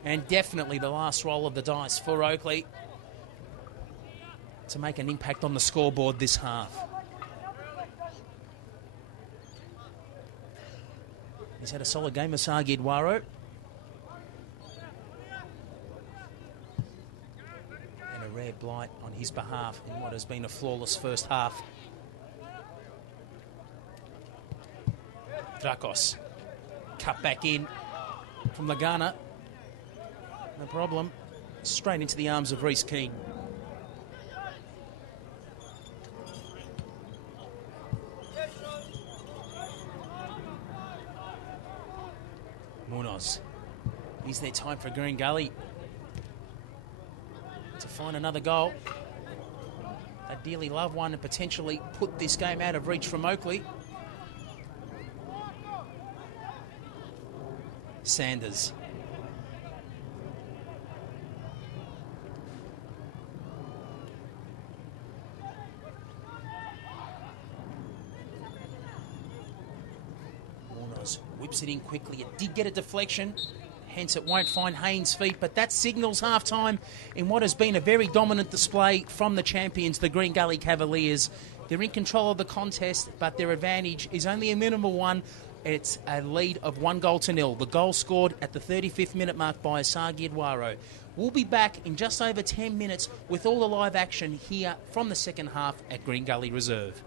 and definitely the last roll of the dice for Oakleigh to make an impact on the scoreboard this half. He's had a solid game, Azagi Edwaro. Rare blight on his behalf in what has been a flawless first half. Drakos cut back in from Lagana. No problem. Straight into the arms of Reece Keane. Munoz. Is there time for Green Gully to find another goal? I'd dearly love one and potentially put this game out of reach from Oakleigh. Sanders. Munoz whips it in quickly. It did get a deflection. Hence, it won't find Haynes' feet, but that signals half-time in what has been a very dominant display from the champions, the Green Gully Cavaliers. They're in control of the contest, but their advantage is only a minimal one. It's a lead of 1-0. The goal scored at the 35th minute mark by Asagi Edwaro. We'll be back in just over 10 minutes with all the live action here from the second half at Green Gully Reserve.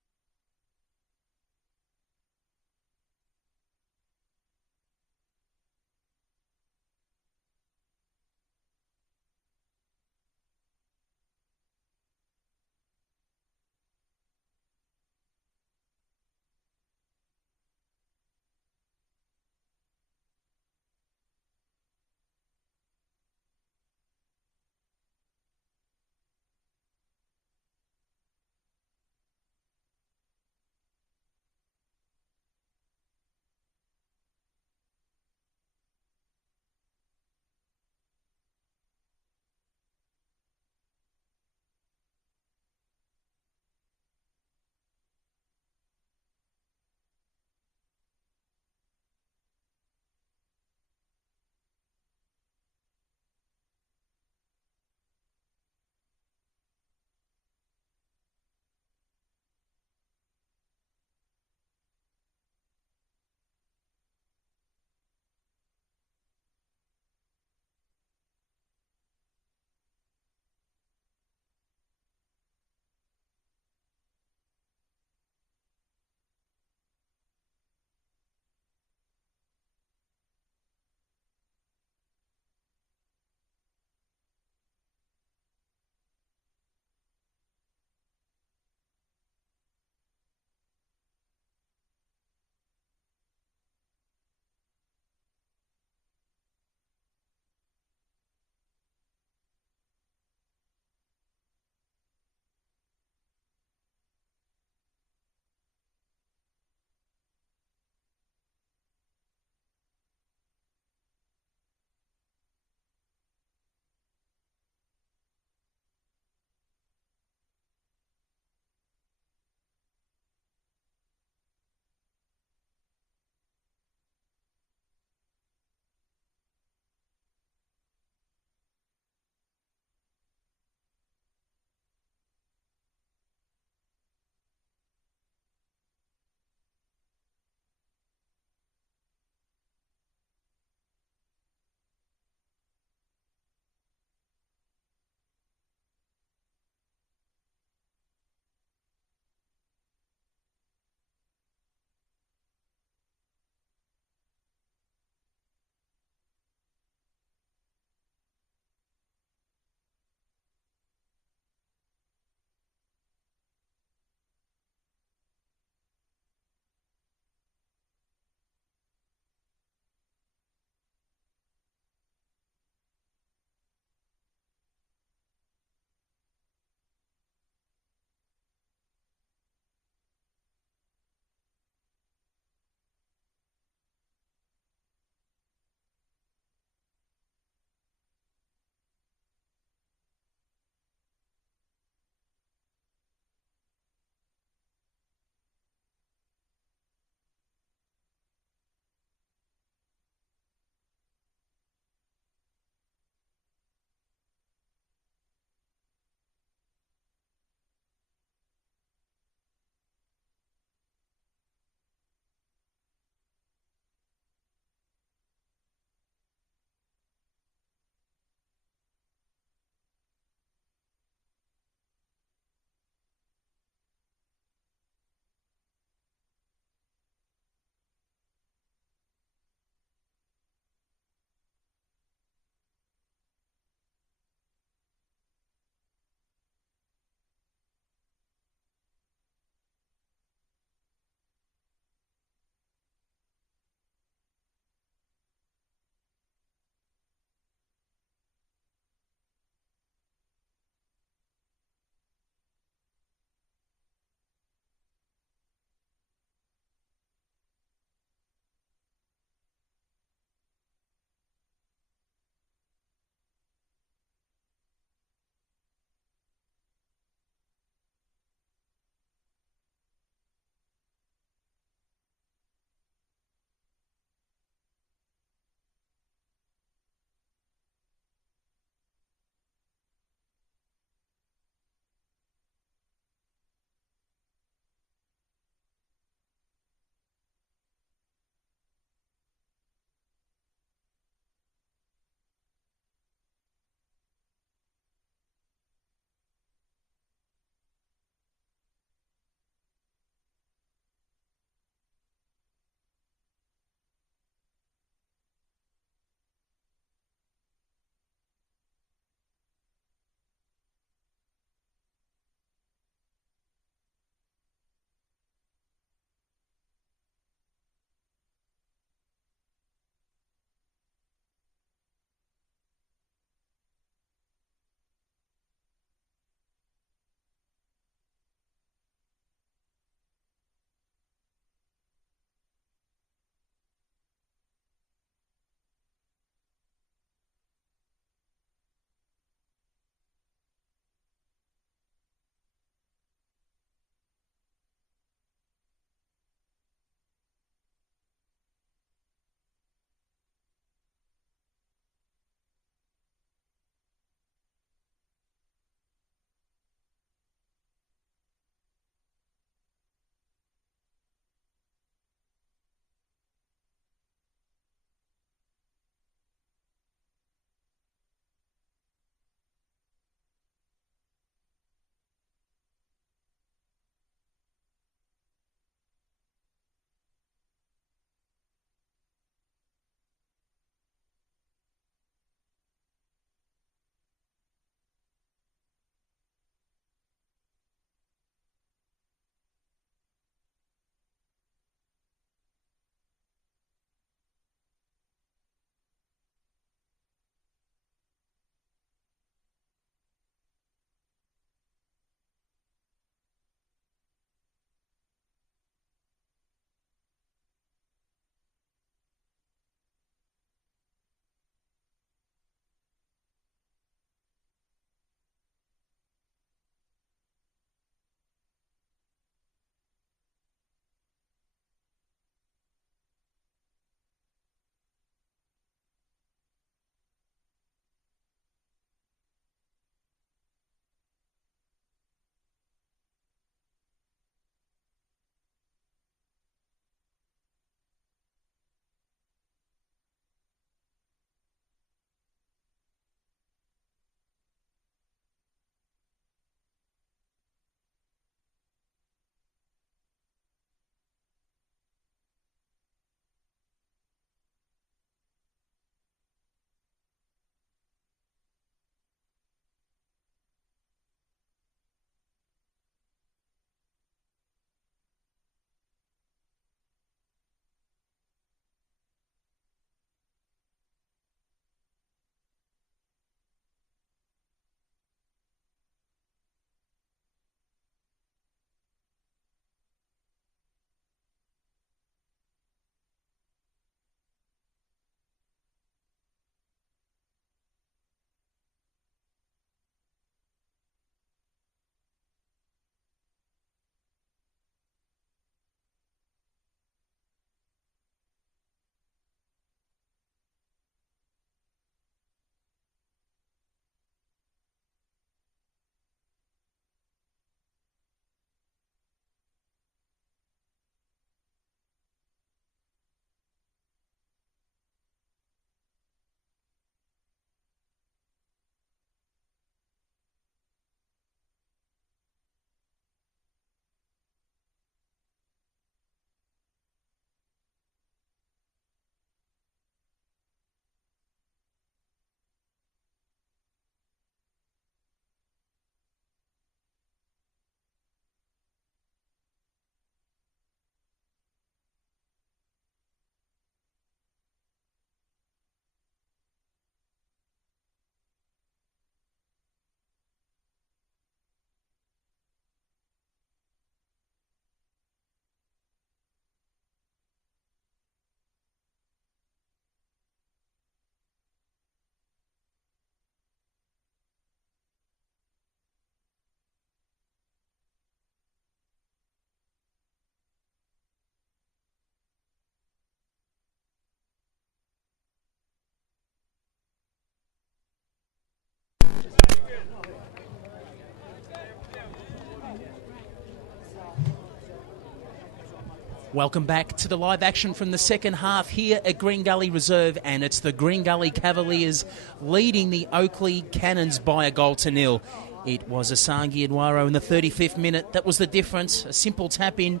Welcome back to the live action from the second half here at Green Gully Reserve, and it's the Green Gully Cavaliers leading the Oakleigh Cannons by 1-0. It was Asangi Edwaro in the 35th minute. That was the difference. A simple tap-in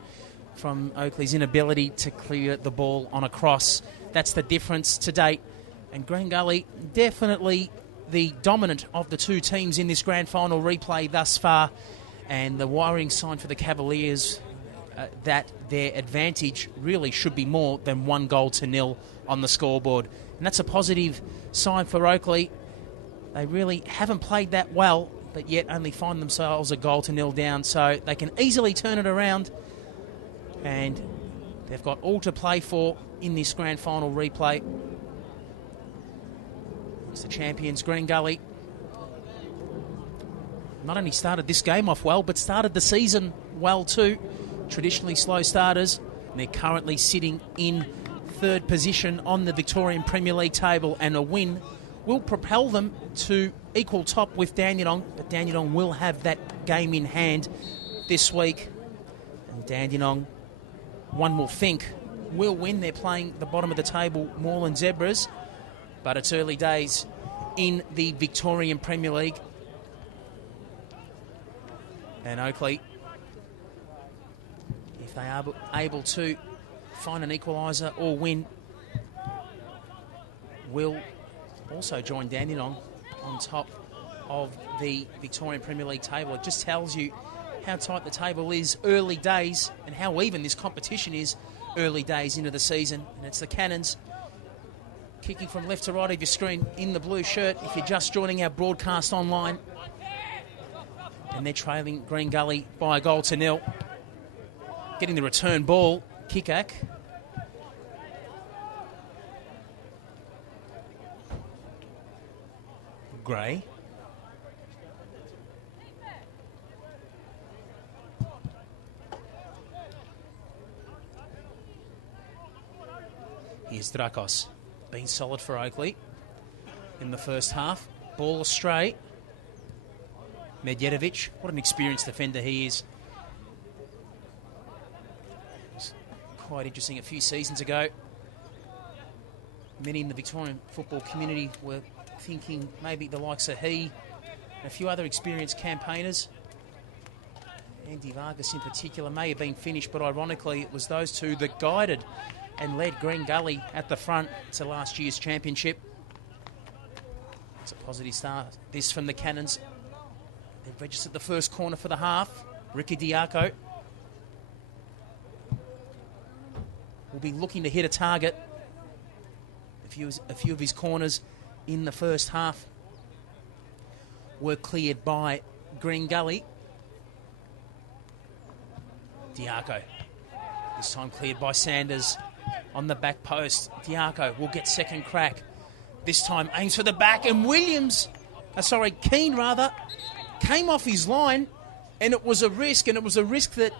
from Oakleigh's inability to clear the ball on a cross. That's the difference to date. And Green Gully definitely the dominant of the two teams in this grand final replay thus far. And the worrying sign for the Cavaliers that their advantage really should be more than 1-0 on the scoreboard. And that's a positive sign for Oakleigh. They really haven't played that well, but yet only find themselves 1-0 down, so they can easily turn it around. And they've got all to play for in this grand final replay. It's the champions, Green Gully. Not only started this game off well, but started the season well too. Traditionally slow starters. And they're currently sitting in third position on the Victorian Premier League table, and a win will propel them to equal top with Dandenong, but Dandenong will have that game in hand this week. And Dandenong, one will think, will win. They're playing the bottom of the table, Moreland Zebras, but it's early days in the Victorian Premier League. And Oakleigh, if they are able to find an equaliser or win, will also join Dandenong on top of the Victorian Premier League table. It just tells you how tight the table is early days and how even this competition is early days into the season. And it's the Cannons kicking from left to right of your screen in the blue shirt if you're just joining our broadcast online. And they're trailing Green Gully by 1-0. Getting the return ball, Kikak. Gray. Here's Drakos. Been solid for Oakleigh in the first half. Ball astray. Medjedovic, what an experienced defender he is. It's quite interesting. A few seasons ago, many in the Victorian football community were thinking maybe the likes of he and a few other experienced campaigners, Andy Vargas in particular, may have been finished, but ironically it was those two that guided and led Green Gully at the front to last year's championship. It's a positive start. This from the Cannons. They've registered the first corner for the half. Ricky Diaco will be looking to hit a target. A few of his corners in the first half were cleared by Green Gully. Diaco, this time cleared by Sanders on the back post. Diaco will get second crack. This time aims for the back, and Keane came off his line, and it was a risk, that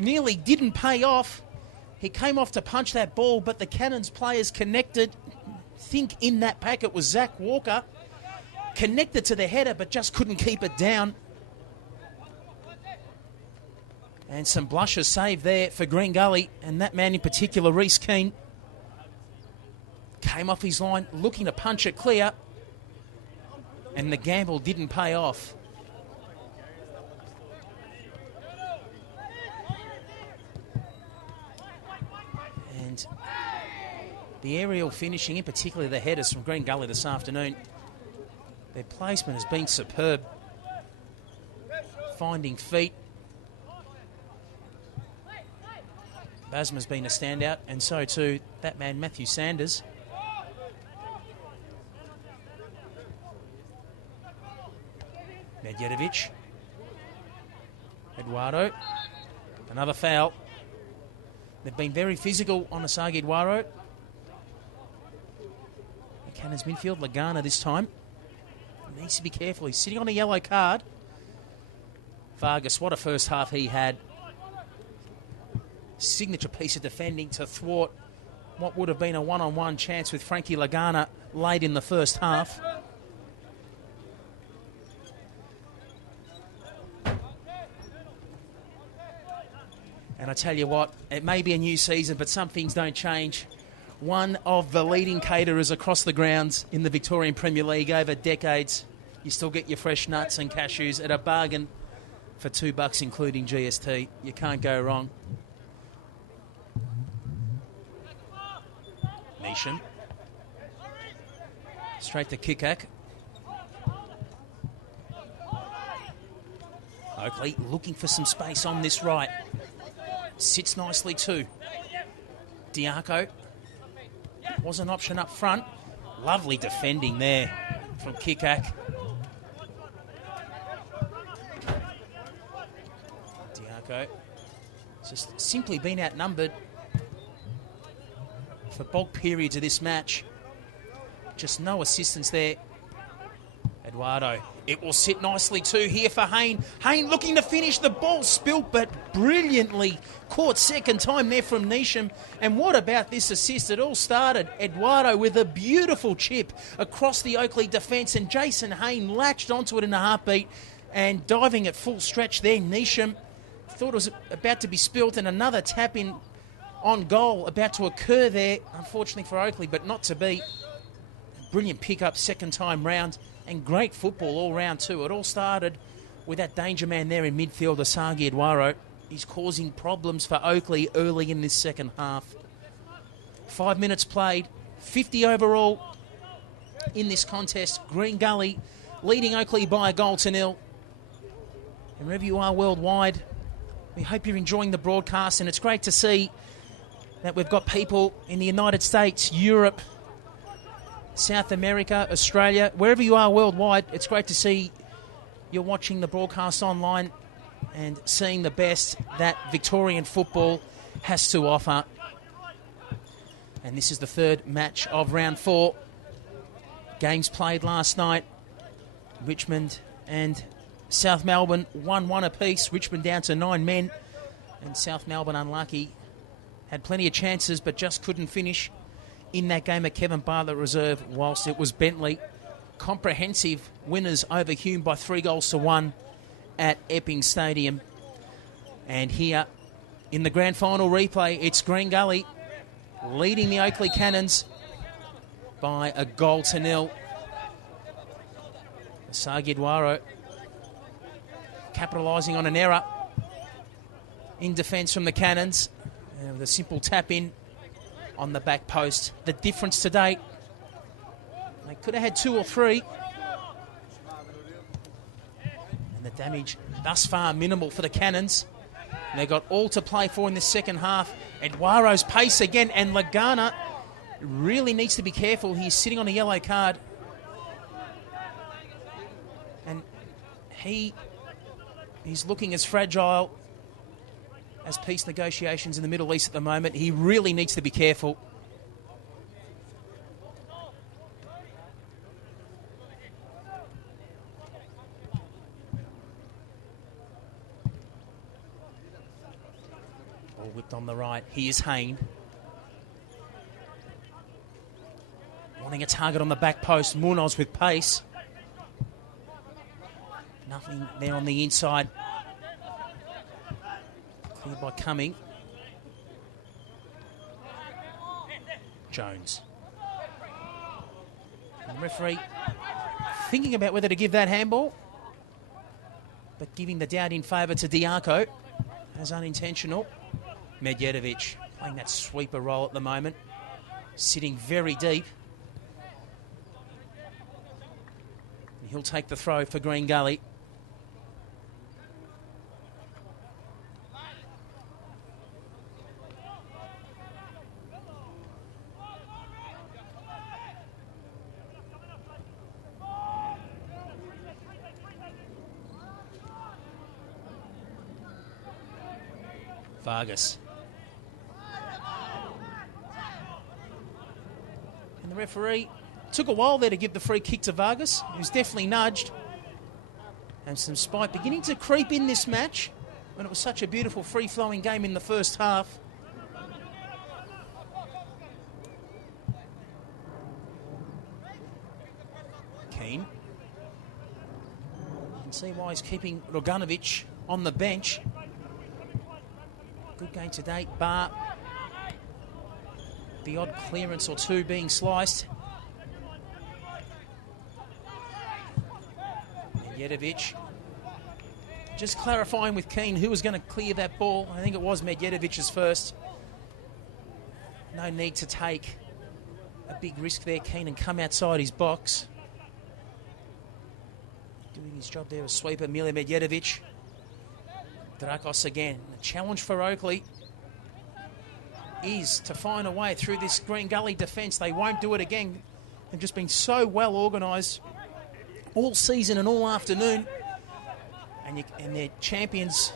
nearly didn't pay off. He came off to punch that ball, but the Cannons players connected. Think in that pack it was Zach Walker. Connected to the header, but just couldn't keep it down. And some blushes saved there for Green Gully, and that man in particular, Reece Keane, came off his line looking to punch it clear, and the gamble didn't pay off. And the aerial finishing, in particular the headers from Green Gully this afternoon, their placement has been superb. Finding feet. Basma's been a standout, and so too that man Matthew Sanders. Medjedovic. Eduardo. Another foul. They've been very physical on Asangi Edwaro. The Cannons midfield, Lagana this time. He needs to be careful. He's sitting on a yellow card. Vargas, what a first half he had. Signature piece of defending to thwart what would have been a one-on-one chance with Frankie Lagana late in the first half. And And I tell you what, it may be a new season, but some things don't change. One of the leading caterers across the grounds in the Victorian Premier League over decades. You still get your fresh nuts and cashews at a bargain for $2 including GST. You can't go wrong. Nation. Straight to Kikak. Oakleigh looking for some space on this right. Sits nicely too. Diaco was an option up front. Lovely defending there from Kikak. Diaco just simply been outnumbered for bulk periods of this match. Just no assistance there. Eduardo. It will sit nicely too here for Hayne. Hayne looking to finish. The ball spilt, but brilliantly caught second time there from Neesham. And what about this assist? It all started Eduardo with a beautiful chip across the Oakleigh defence, and Jason Hayne latched onto it in a heartbeat and diving at full stretch there. Neesham thought it was about to be spilt, and another tap in on goal about to occur there, unfortunately for Oakleigh, but not to be. Brilliant pick-up second time round, and great football all round too. It all started with that danger man there in midfield, Asagi Eduardo. He's causing problems for Oakleigh early in this second half. 5 minutes played, 50 overall in this contest. Green Gully leading Oakleigh by 1-0. And wherever you are worldwide, we hope you're enjoying the broadcast, and it's great to see that we've got people in the United States, Europe, South America, Australia, wherever you are worldwide. It's great to see you're watching the broadcast online and seeing the best that Victorian football has to offer. And this is the third match of round 4. Games played last night. Richmond and South Melbourne 1-1 apiece. Richmond down to 9 men. And South Melbourne unlucky. Had plenty of chances but just couldn't finish in that game at Kevin Bartlett Reserve, whilst it was Bentley. Comprehensive winners over Hume by 3-1 at Epping Stadium. And here in the grand final replay, it's Green Gully leading the Oakleigh Cannons by 1-0. Asagi Eduardo capitalising on an error in defence from the Cannons. And with a simple tap in on the back post. The difference to date, they could have had 2 or 3. And the damage thus far minimal for the Cannons. And they've got all to play for in the second half. Eduardo's pace again, and Lagana really needs to be careful. He's sitting on a yellow card. And he's looking as fragile as peace negotiations in the Middle East at the moment. He really needs to be careful. Ball whipped on the right. Here's Hayne. Wanting a target on the back post. Munoz with pace. Nothing there on the inside. Cleared by Cumming. Jones. And the referee thinking about whether to give that handball, but giving the doubt in favour to Diaco as unintentional. Medjedovic playing that sweeper role at the moment, sitting very deep. He'll take the throw for Green Gully. Vargas. And the referee took a while there to give the free kick to Vargas. He was definitely nudged. And some spite beginning to creep in this match when it was such a beautiful free-flowing game in the first half. Keane. You can see why he's keeping Roganovic on the bench. Good game to date, bar the odd clearance or two being sliced. Medjedovic just clarifying with Keane who was going to clear that ball. I think it was Medjedovic's first. No need to take a big risk there, Keane, and come outside his box. Doing his job there as sweeper, Milja Medjedovic. Drakos again. The challenge for Oakleigh is to find a way through this Green Gully defence. They won't do it again. They've just been so well organised all season and all afternoon. And they're champions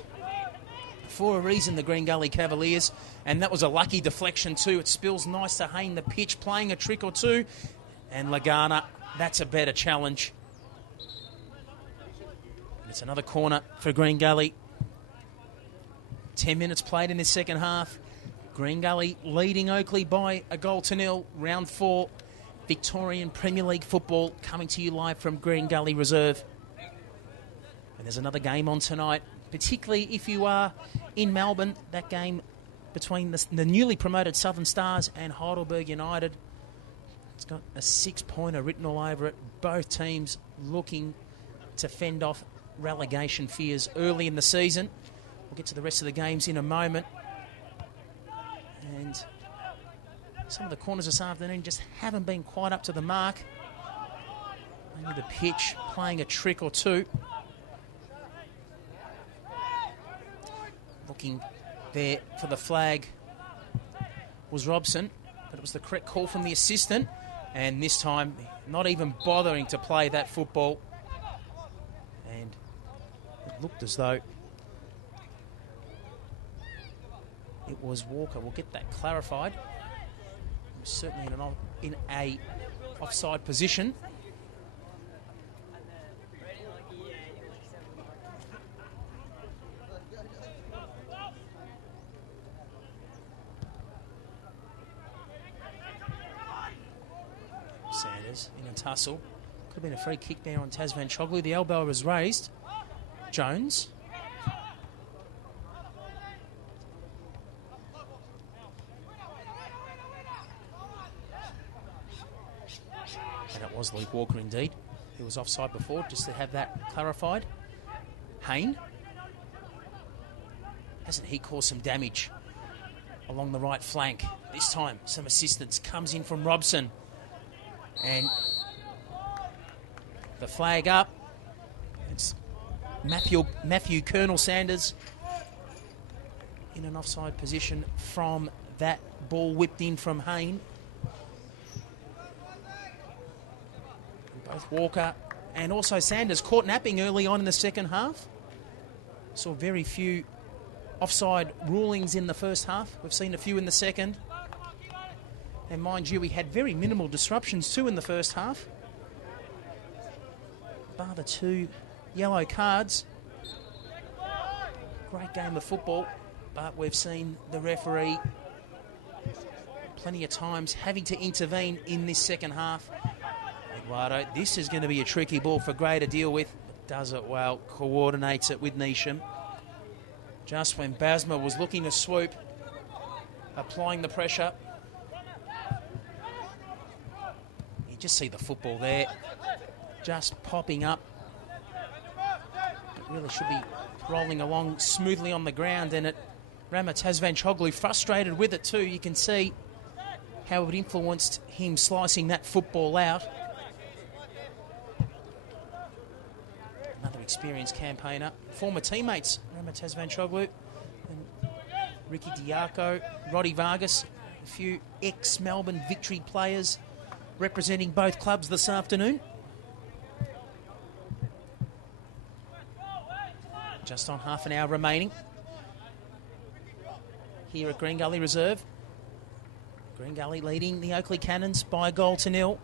for a reason, the Green Gully Cavaliers. And that was a lucky deflection too. It spills nice to Hayne, the pitch, playing a trick or two. And Lagana, that's a better challenge. And it's another corner for Green Gully. 10 minutes played in this second half. Green Gully leading Oakleigh by a goal to nil. Round 4, Victorian Premier League football coming to you live from Green Gully Reserve. And there's another game on tonight, particularly if you are in Melbourne. That game between the newly promoted Southern Stars and Heidelberg United. It's got a 6-pointer written all over it. Both teams looking to fend off relegation fears early in the season. We'll get to the rest of the games in a moment. And some of the corners this afternoon just haven't been quite up to the mark. Maybe the pitch playing a trick or two. Looking there for the flag was Robson, but it was the correct call from the assistant. And this time, not even bothering to play that football. And it looked as though it was Walker. We'll get that clarified. He was certainly in a offside position. Sanders in a tussle. Could have been a free kick there on Tasman Choglu. The elbow was raised. Jones. And it was Luke Walker indeed. He was offside before, just to have that clarified. Hayne. Hasn't he caused some damage along the right flank? This time, some assistance comes in from Robson. And the flag up. It's Matthew Colonel Sanders in an offside position from that ball whipped in from Hayne. Both Walker and also Sanders caught napping early on in the second half. Saw very few offside rulings in the first half. We've seen a few in the second. And mind you, we had very minimal disruptions too in the first half. Bar the 2 yellow cards. Great game of football, but we've seen the referee plenty of times having to intervene in this second half. Eduardo, this is going to be a tricky ball for Gray to deal with. Does it well, coordinates it with Neesham. Just when Basma was looking to swoop, applying the pressure. You just see the football there, just popping up. It really should be rolling along smoothly on the ground, and Tasman Choglu frustrated with it too. You can see how it influenced him slicing that football out. Another experienced campaigner. Former teammates, Tasman Choglu and Ricky Diaco, Roddy Vargas, a few ex-Melbourne Victory players representing both clubs this afternoon. Just on half an hour remaining here at Green Gully Reserve. Green Gully leading the Oakleigh Cannons by a goal to nil.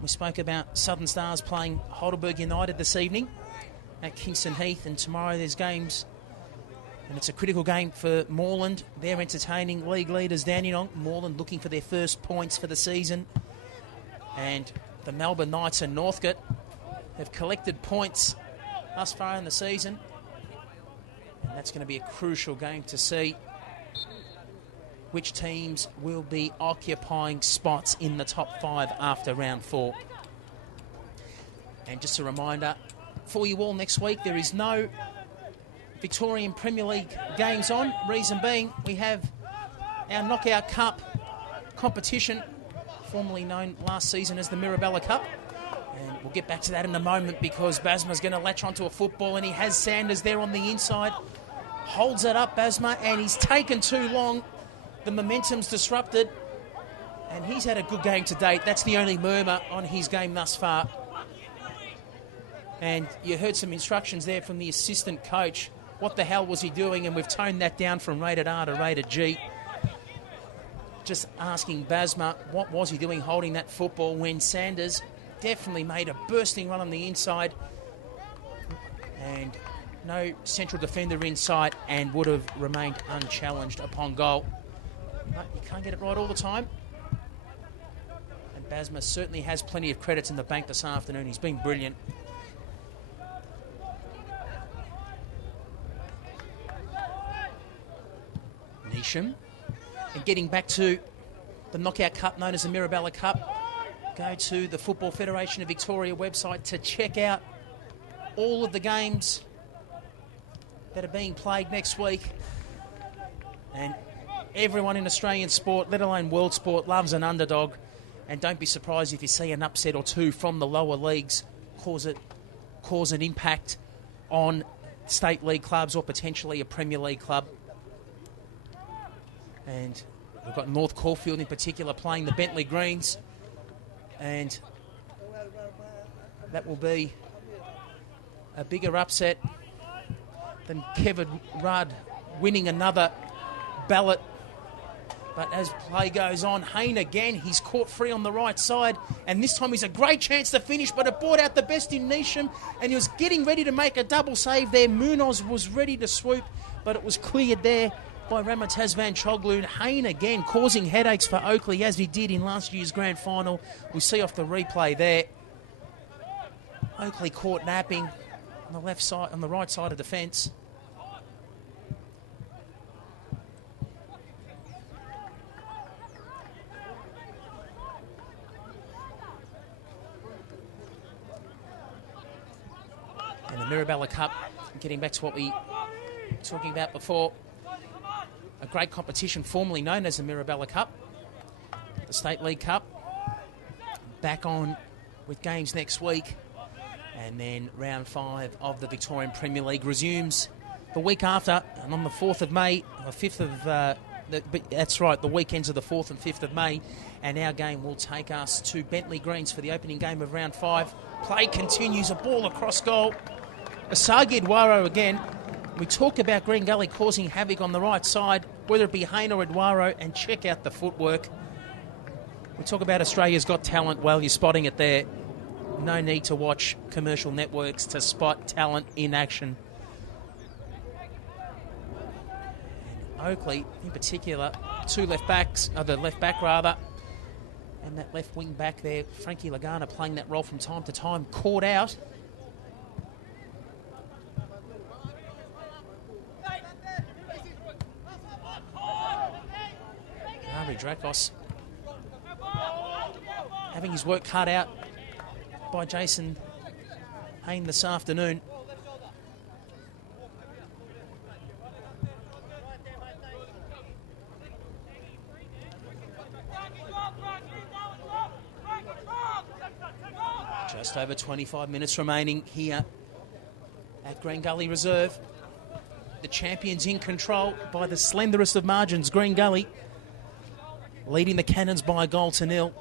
We spoke about Southern Stars playing Heidelberg United this evening at Kingston Heath, and tomorrow there's games, and it's a critical game for Moreland. They're entertaining league leaders Dandenong. Moreland looking for their first points for the season, and the Melbourne Knights and Northcote have collected points thus far in the season, and that's going to be a crucial game to see which teams will be occupying spots in the top 5 after round 4. And just a reminder for you all, next week there is no Victorian Premier League games on. Reason being, we have our Knockout Cup competition, formerly known last season as the Mirabella Cup. And we'll get back to that in a moment, because Basma's going to latch onto a football, and he has Sanders there on the inside. Holds it up, Basma, and he's taken too long. The momentum's disrupted, and he's had a good game to date. That's the only murmur on his game thus far. And you heard some instructions there from the assistant coach. What the hell was he doing? And we've toned that down from rated R to rated G. Just asking Basma, what was he doing holding that football when Sanders definitely made a bursting run on the inside, and no central defender in sight, and would have remained unchallenged upon goal. But you can't get it right all the time. And Basma certainly has plenty of credits in the bank this afternoon. He's been brilliant. Neesham. And getting back to the Knockout Cup known as the Mirabella Cup, go to the Football Federation of Victoria website to check out all of the games that are being played next week. And everyone in Australian sport, let alone world sport, loves an underdog. And don't be surprised if you see an upset or two from the lower leagues cause an impact on state league clubs or potentially a Premier League club. And we've got North Caulfield in particular playing the Bentley Greens. And that will be a bigger upset than Kevin Rudd winning another ballot. But as play goes on, Hayne again, he's caught free on the right side, and this time he's a great chance to finish, but it brought out the best in Neesham, and he was getting ready to make a double save there. Munoz was ready to swoop, but it was cleared there by Ramataz Van Choglu. Hayne again causing headaches for Oakleigh, as he did in last year's grand final. We see off the replay there, Oakleigh caught napping on the left side, on the right side of defence. And the Mirabella Cup, getting back to what we were talking about before, a great competition formerly known as the Mirabella Cup, the State League Cup, back on with games next week, and then round 5 of the Victorian Premier League resumes the week after, and on the 4th of May, or 5th of, that's right, the weekends of the 4th and 5th of May, and our game will take us to Bentley Greens for the opening game of round 5. Play continues, a ball across goal. Asagi Edwaro again. We talk about Green Gully causing havoc on the right side, whether it be Hayne or Edwaro, and check out the footwork. We talk about Australia's Got Talent. Well, you're spotting it there. No need to watch commercial networks to spot talent in action. And Oakleigh, in particular, two left backs, the left back rather, and that left wing back there, Frankie Lagana, playing that role from time to time, caught out. Harvey Drakos having his work cut out by Jason Hayne this afternoon. Just over 25 minutes remaining here at Green Gully Reserve. The champions in control by the slenderest of margins, Green Gully, leading the Cannons by a goal to nil.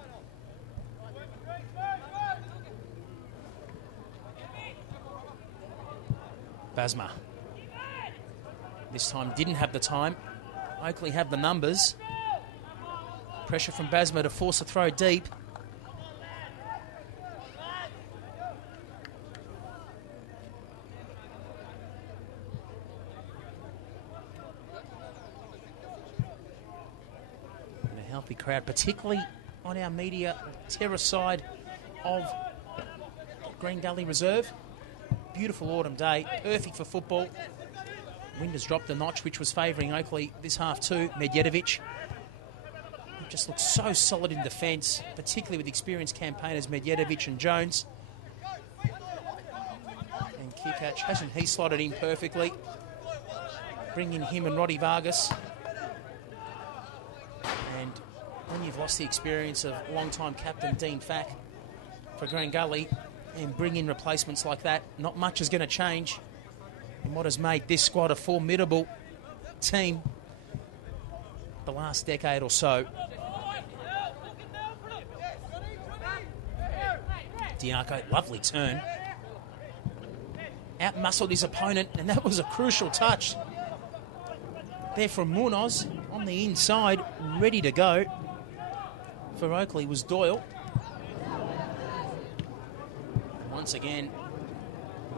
Basma. This time didn't have the time. Oakleigh have the numbers. Pressure from Basma to force a throw deep. And a healthy crowd, particularly on our media terrace side of Green Gully Reserve. Beautiful autumn day, perfect for football. Wind has dropped a notch, which was favouring Oakleigh this half too. Medjedovic just looks so solid in defence, particularly with experienced campaigners Medjedovic and Jones. And Kikac, hasn't he slotted in perfectly? Bring in him and Roddy Vargas. And when you've lost the experience of long-time captain Dean Fack for Green Gully and bring in replacements like that, not much is going to change in what has made this squad a formidable team the last decade or so. Diaco, lovely turn. Out-muscled his opponent, and that was a crucial touch. There from Munoz on the inside, ready to go. For Oakleigh was Doyle. Once again,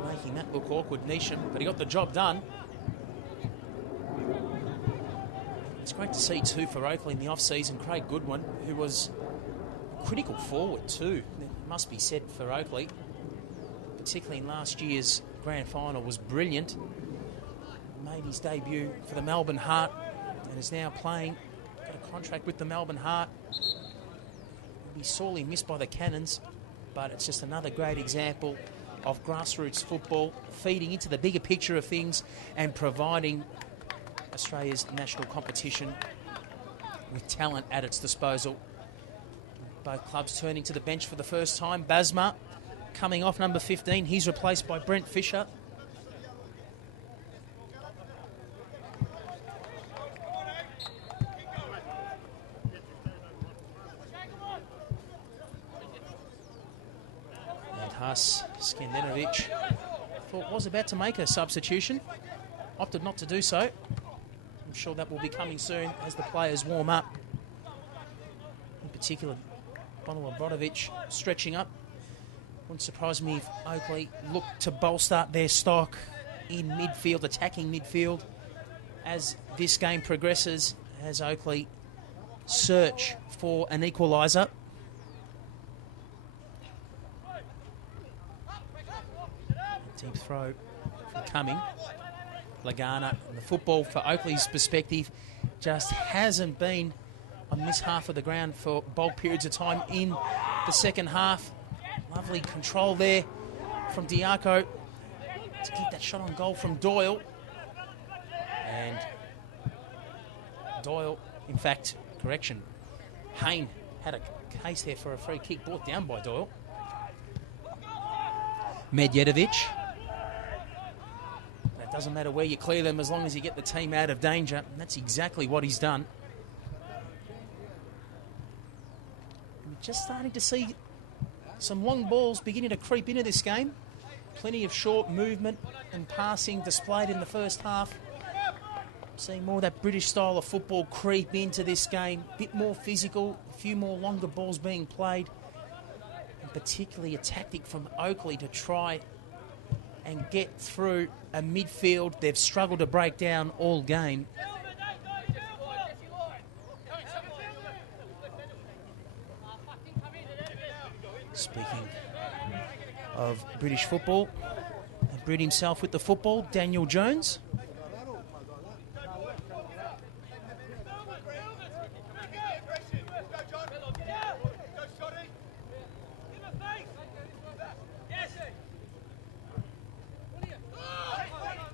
making that look awkward, Nisham, but he got the job done. It's great to see too for Oakleigh in the off-season, Craig Goodwin, who was a critical forward too, it must be said for Oakleigh, particularly in last year's grand final, was brilliant. Made his debut for the Melbourne Heart and is now playing, got a contract with the Melbourne Heart. He'll be sorely missed by the Cannons, but it's just another great example of grassroots football, feeding into the bigger picture of things and providing Australia's national competition with talent at its disposal. Both clubs turning to the bench for the first time. Basma coming off number 15. He's replaced by Brent Fisher. And Haas Skandinovic thought was about to make a substitution. Opted not to do so. I'm sure that will be coming soon as the players warm up. In particular, Bonilla Brodovic stretching up. Wouldn't surprise me if Oakleigh look to bolster their stock in midfield, attacking midfield, as this game progresses, as Oakleigh search for an equaliser. Deep throw from Cumming. Lagana. And the football, for Oakleigh's perspective, just hasn't been on this half of the ground for bulk periods of time in the second half. Lovely control there from Diaco to keep that shot on goal from Doyle. And Doyle, in fact, correction, Hayne had a case there for a free kick brought down by Doyle. Medjedovic. It doesn't matter where you clear them as long as you get the team out of danger. And that's exactly what he's done. We're just starting to see some long balls beginning to creep into this game. Plenty of short movement and passing displayed in the first half. Seeing more of that British style of football creep into this game. A bit more physical, a few more longer balls being played. And particularly a tactic from Oakleigh to try and get through a midfield they've struggled to break down all game. Speaking of British football, the Brit himself with the football, Daniel Jones.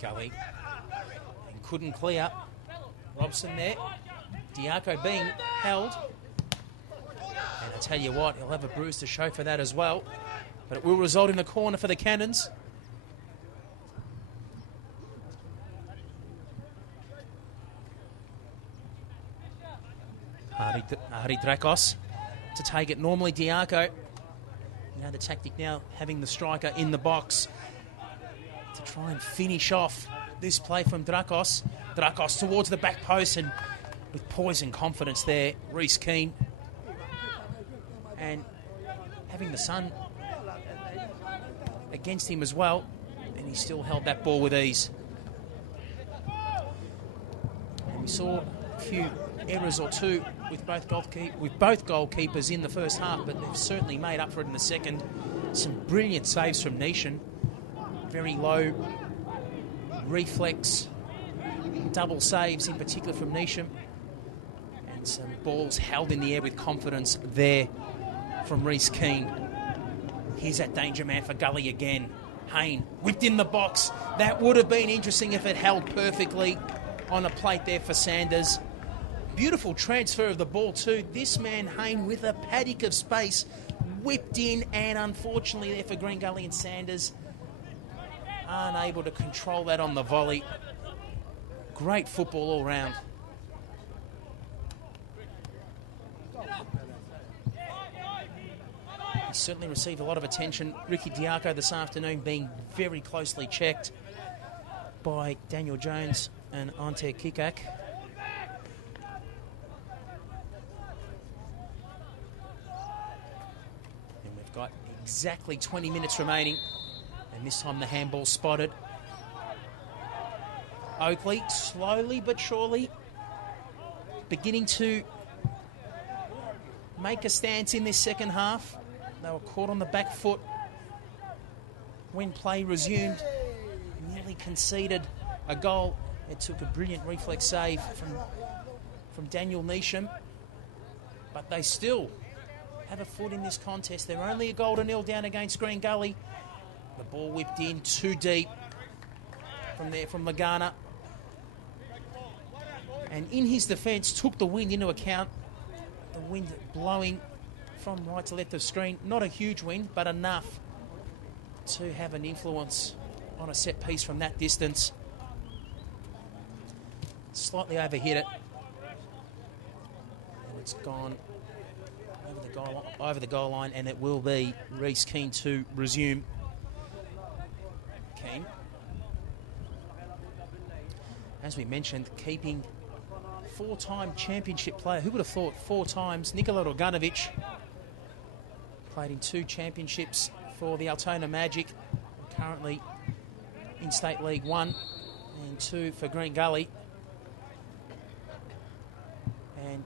Gully and couldn't clear. Robson there. Diaco being held. And I tell you what, he'll have a bruise to show for that as well. But it will result in the corner for the Cannons. Hardy Drakos to take it. Normally Diaco. Now the tactic now having the striker in the box to try and finish off this play from Drakos. Drakos towards the back post, and with poise and confidence there, Reece Keane. And having the sun against him as well, and he still held that ball with ease. And we saw a few errors or two with both goalkeepers in the first half, but they've certainly made up for it in the second. Some brilliant saves from Nishan. Very low reflex, double saves in particular from Nisham. And Some balls held in the air with confidence there from Reece Keane. Here's that danger man for Gully again. Hayne whipped in the box. That would have been interesting if it held perfectly on a plate there for Sanders. Beautiful transfer of the ball too. This man Hayne with a paddock of space whipped in, and unfortunately there for Green Gully and Sanders unable to control that on the volley. Great football all round. He certainly received a lot of attention. Ricky Diaco this afternoon being very closely checked by Daniel Jones and Ante Kikak. And we've got exactly 20 minutes remaining. And this time the handball spotted. Oakleigh slowly but surely beginning to make a stance in this second half. They were caught on the back foot when play resumed. Nearly conceded a goal. It took a brilliant reflex save from Daniel Neesham. But they still have a foot in this contest. They're only a goal to nil down against Green Gully. The ball whipped in too deep from there from Lagana. And in his defence, took the wind into account. The wind blowing from right to left of screen. Not a huge wind, but enough to have an influence on a set piece from that distance. Slightly overhit it. And it's gone over the goal line, and it will be Reece Keane to resume. Keane, as we mentioned, keeping four-time championship player. Who would have thought 4 times? Nikola Roganovic played in 2 championships for the Altona Magic. Currently in State League 1 and 2 for Green Gully. And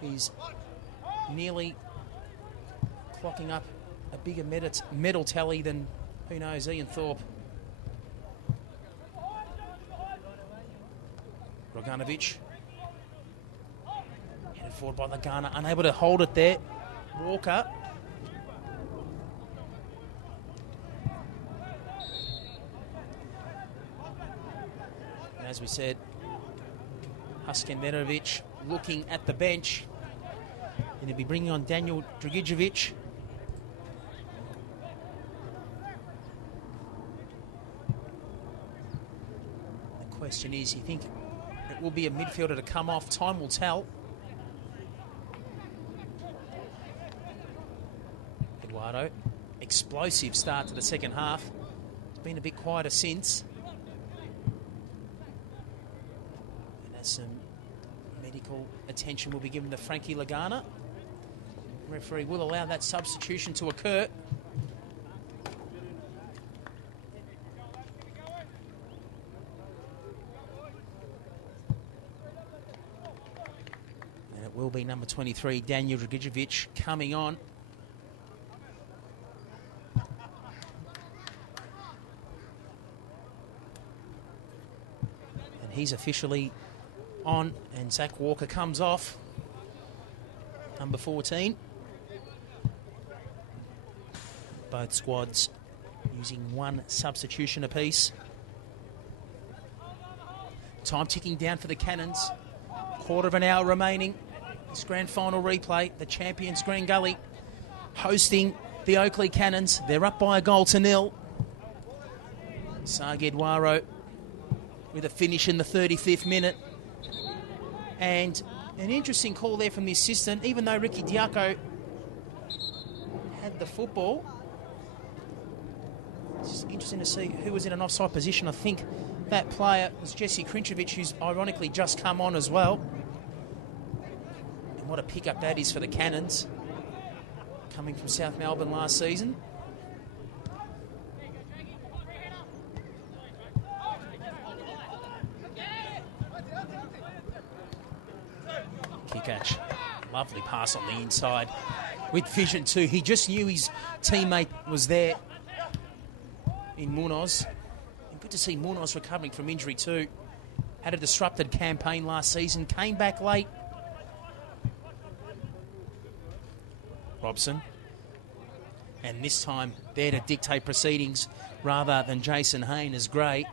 he's nearly clocking up a bigger medal tally than, who knows, Ian Thorpe. Roganovic. Headed forward by Lagana, unable to hold it there. Walker. And as we said, Huskin Medovic looking at the bench. And he'll be bringing on Daniel Dragicevic. The question is, you think it will be a midfielder to come off? Time will tell. Eduardo, explosive start to the second half. It's been a bit quieter since. And as some medical attention will be given to Frankie Lagana. The referee will allow that substitution to occur. And it will be number 23, Daniel Dragicevic, coming on. And he's officially on, and Zach Walker comes off. Number 14. Both squads using 1 substitution apiece. Time ticking down for the Cannons. Quarter of an hour remaining. This grand final replay. The champions Green Gully hosting the Oakleigh Cannons. They're up by a goal to nil. Sagi Eduardo with a finish in the 35th minute. And an interesting call there from the assistant, even though Ricky Diaco had the football. It's interesting to see who was in an offside position. I think that player was Jesse Krinčević, who's ironically just come on as well. And what a pickup that is for the Cannons, coming from South Melbourne last season. Kikach, lovely pass on the inside with vision too. He just knew his teammate was there in Munoz. And good to see Munoz recovering from injury too. Had a disrupted campaign last season, came back late, Robson. And this time, there to dictate proceedings rather than Jason Hayne is great.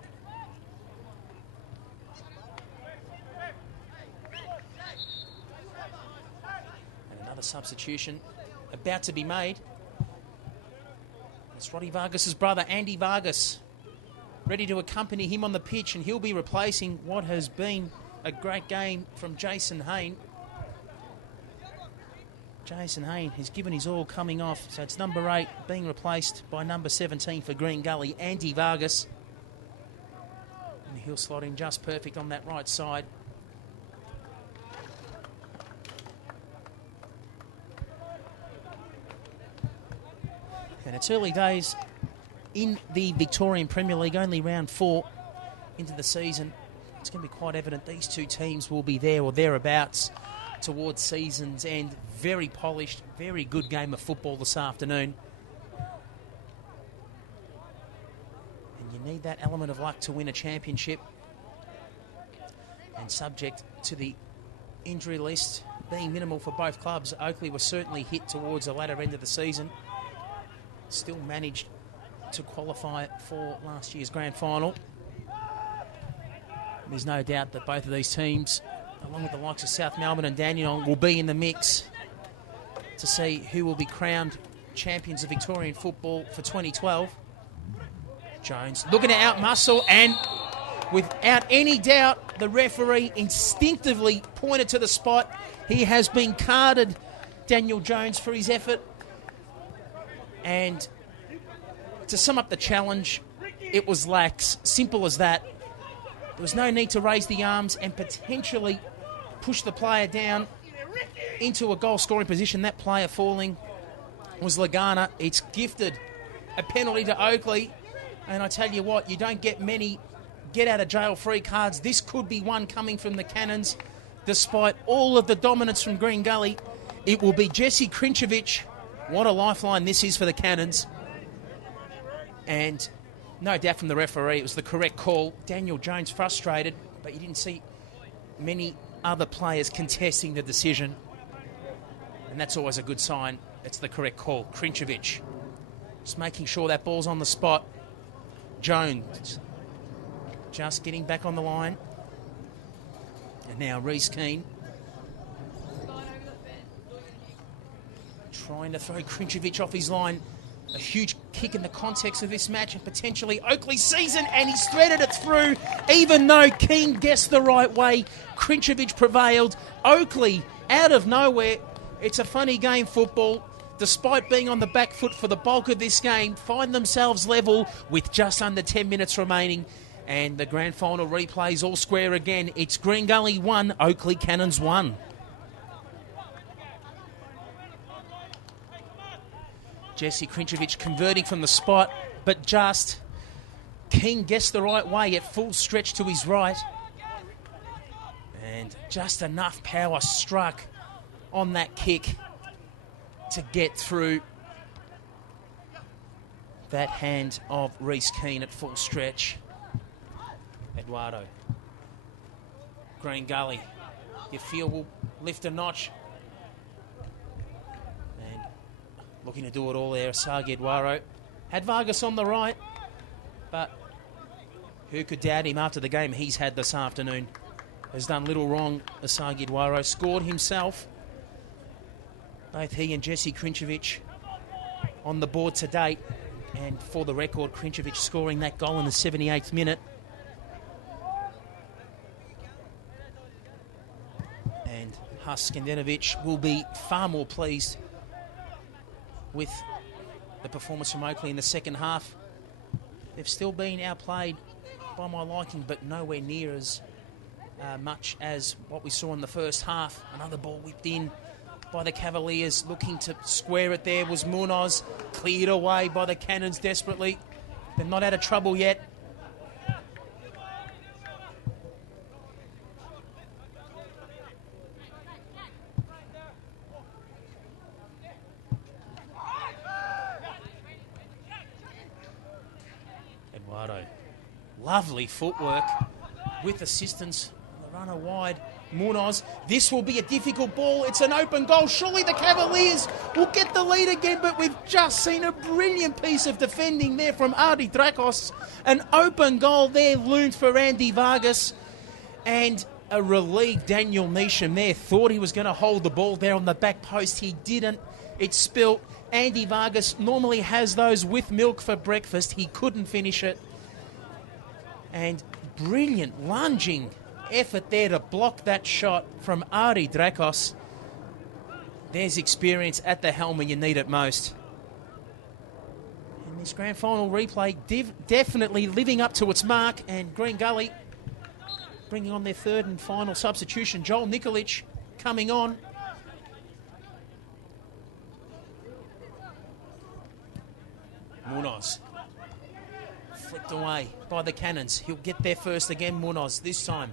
And another substitution about to be made. It's Roddy Vargas's brother, Andy Vargas, ready to accompany him on the pitch, and he'll be replacing what has been a great game from Jason Hayne. Jason Hayne has given his all coming off, so it's number 8 being replaced by number 17 for Green Gully, Andy Vargas. And he'll slot in just perfect on that right side. And it's early days in the Victorian Premier League, only round 4 into the season. It's going to be quite evident these two teams will be there or thereabouts towards season's end. Very polished, very good game of football this afternoon. And you need that element of luck to win a championship. And subject to the injury list being minimal for both clubs, Oakleigh was certainly hit towards the latter end of the season. Still managed to qualify for last year's grand final. There's no doubt that both of these teams, along with the likes of South Melbourne and Dandenong, will be in the mix to see who will be crowned champions of Victorian football for 2012. Jones looking to outmuscle, and without any doubt, the referee instinctively pointed to the spot. He has been carded, Daniel Jones, for his effort. And to sum up the challenge, it was lax. Simple as that. There was no need to raise the arms and potentially push the player down into a goal-scoring position. That player falling was Lagana. It's gifted a penalty to Oakleigh. And I tell you what, you don't get many get-out-of-jail-free cards. This could be one coming from the Cannons. Despite all of the dominance from Green Gully, it will be Jesse Krinčević. What a lifeline this is for the Cannons. And no doubt from the referee, it was the correct call. Daniel Jones frustrated, but you didn't see many other players contesting the decision. And that's always a good sign. It's the correct call. Krinčević just making sure that ball's on the spot. Jones just getting back on the line. And now Reece Keane trying to throw Krinčević off his line. A huge kick in the context of this match and potentially Oakleigh's season, and he's threaded it through. Even though Keane guessed the right way, Krinčević prevailed. Oakleigh, out of nowhere, it's a funny game, football. Despite being on the back foot for the bulk of this game, find themselves level with just under 10 minutes remaining. And the grand final replays all square again. It's Green Gully 1, Oakleigh Cannons 1. Jesse Krinčević converting from the spot, but just King guessed the right way at full stretch to his right. And just enough power struck on that kick to get through that hand of Reece Keane at full stretch. Eduardo. Green Gully. You feel will lift a notch. And looking to do it all there, Asagi Eduardo. Had Vargas on the right, but who could doubt him after the game he's had this afternoon? Has done little wrong, Asagi Eduardo. Scored himself. Both he and Jesse Krinčević on the board to date. And for the record, Krinčević scoring that goal in the 78th minute. And Skandenovic will be far more pleased with the performance from Oakleigh in the second half. They've still been outplayed by my liking, but nowhere near as much as what we saw in the first half. Another ball whipped in by the Cavaliers, looking to square it there was Munoz, cleared away by the Cannons desperately. They're not out of trouble yet. Eduardo, lovely footwork with assistance. The runner wide Munoz, this will be a difficult ball. It's an open goal. Surely the Cavaliers will get the lead again, but we've just seen a brilliant piece of defending there from Ardi Drakos. An open goal there loomed for Andy Vargas. And a relieved Daniel Neesham there. Thought he was going to hold the ball there on the back post. He didn't. It spilt. Andy Vargas normally has those with milk for breakfast. He couldn't finish it. And brilliant lunging effort there to block that shot from Ardi Drakos. There's experience at the helm when you need it most. And this grand final replay definitely living up to its mark. And Green Gully bringing on their third and final substitution. Joel Nikolic coming on. Munoz flicked away by the Cannons. He'll get there first again, Munoz, this time.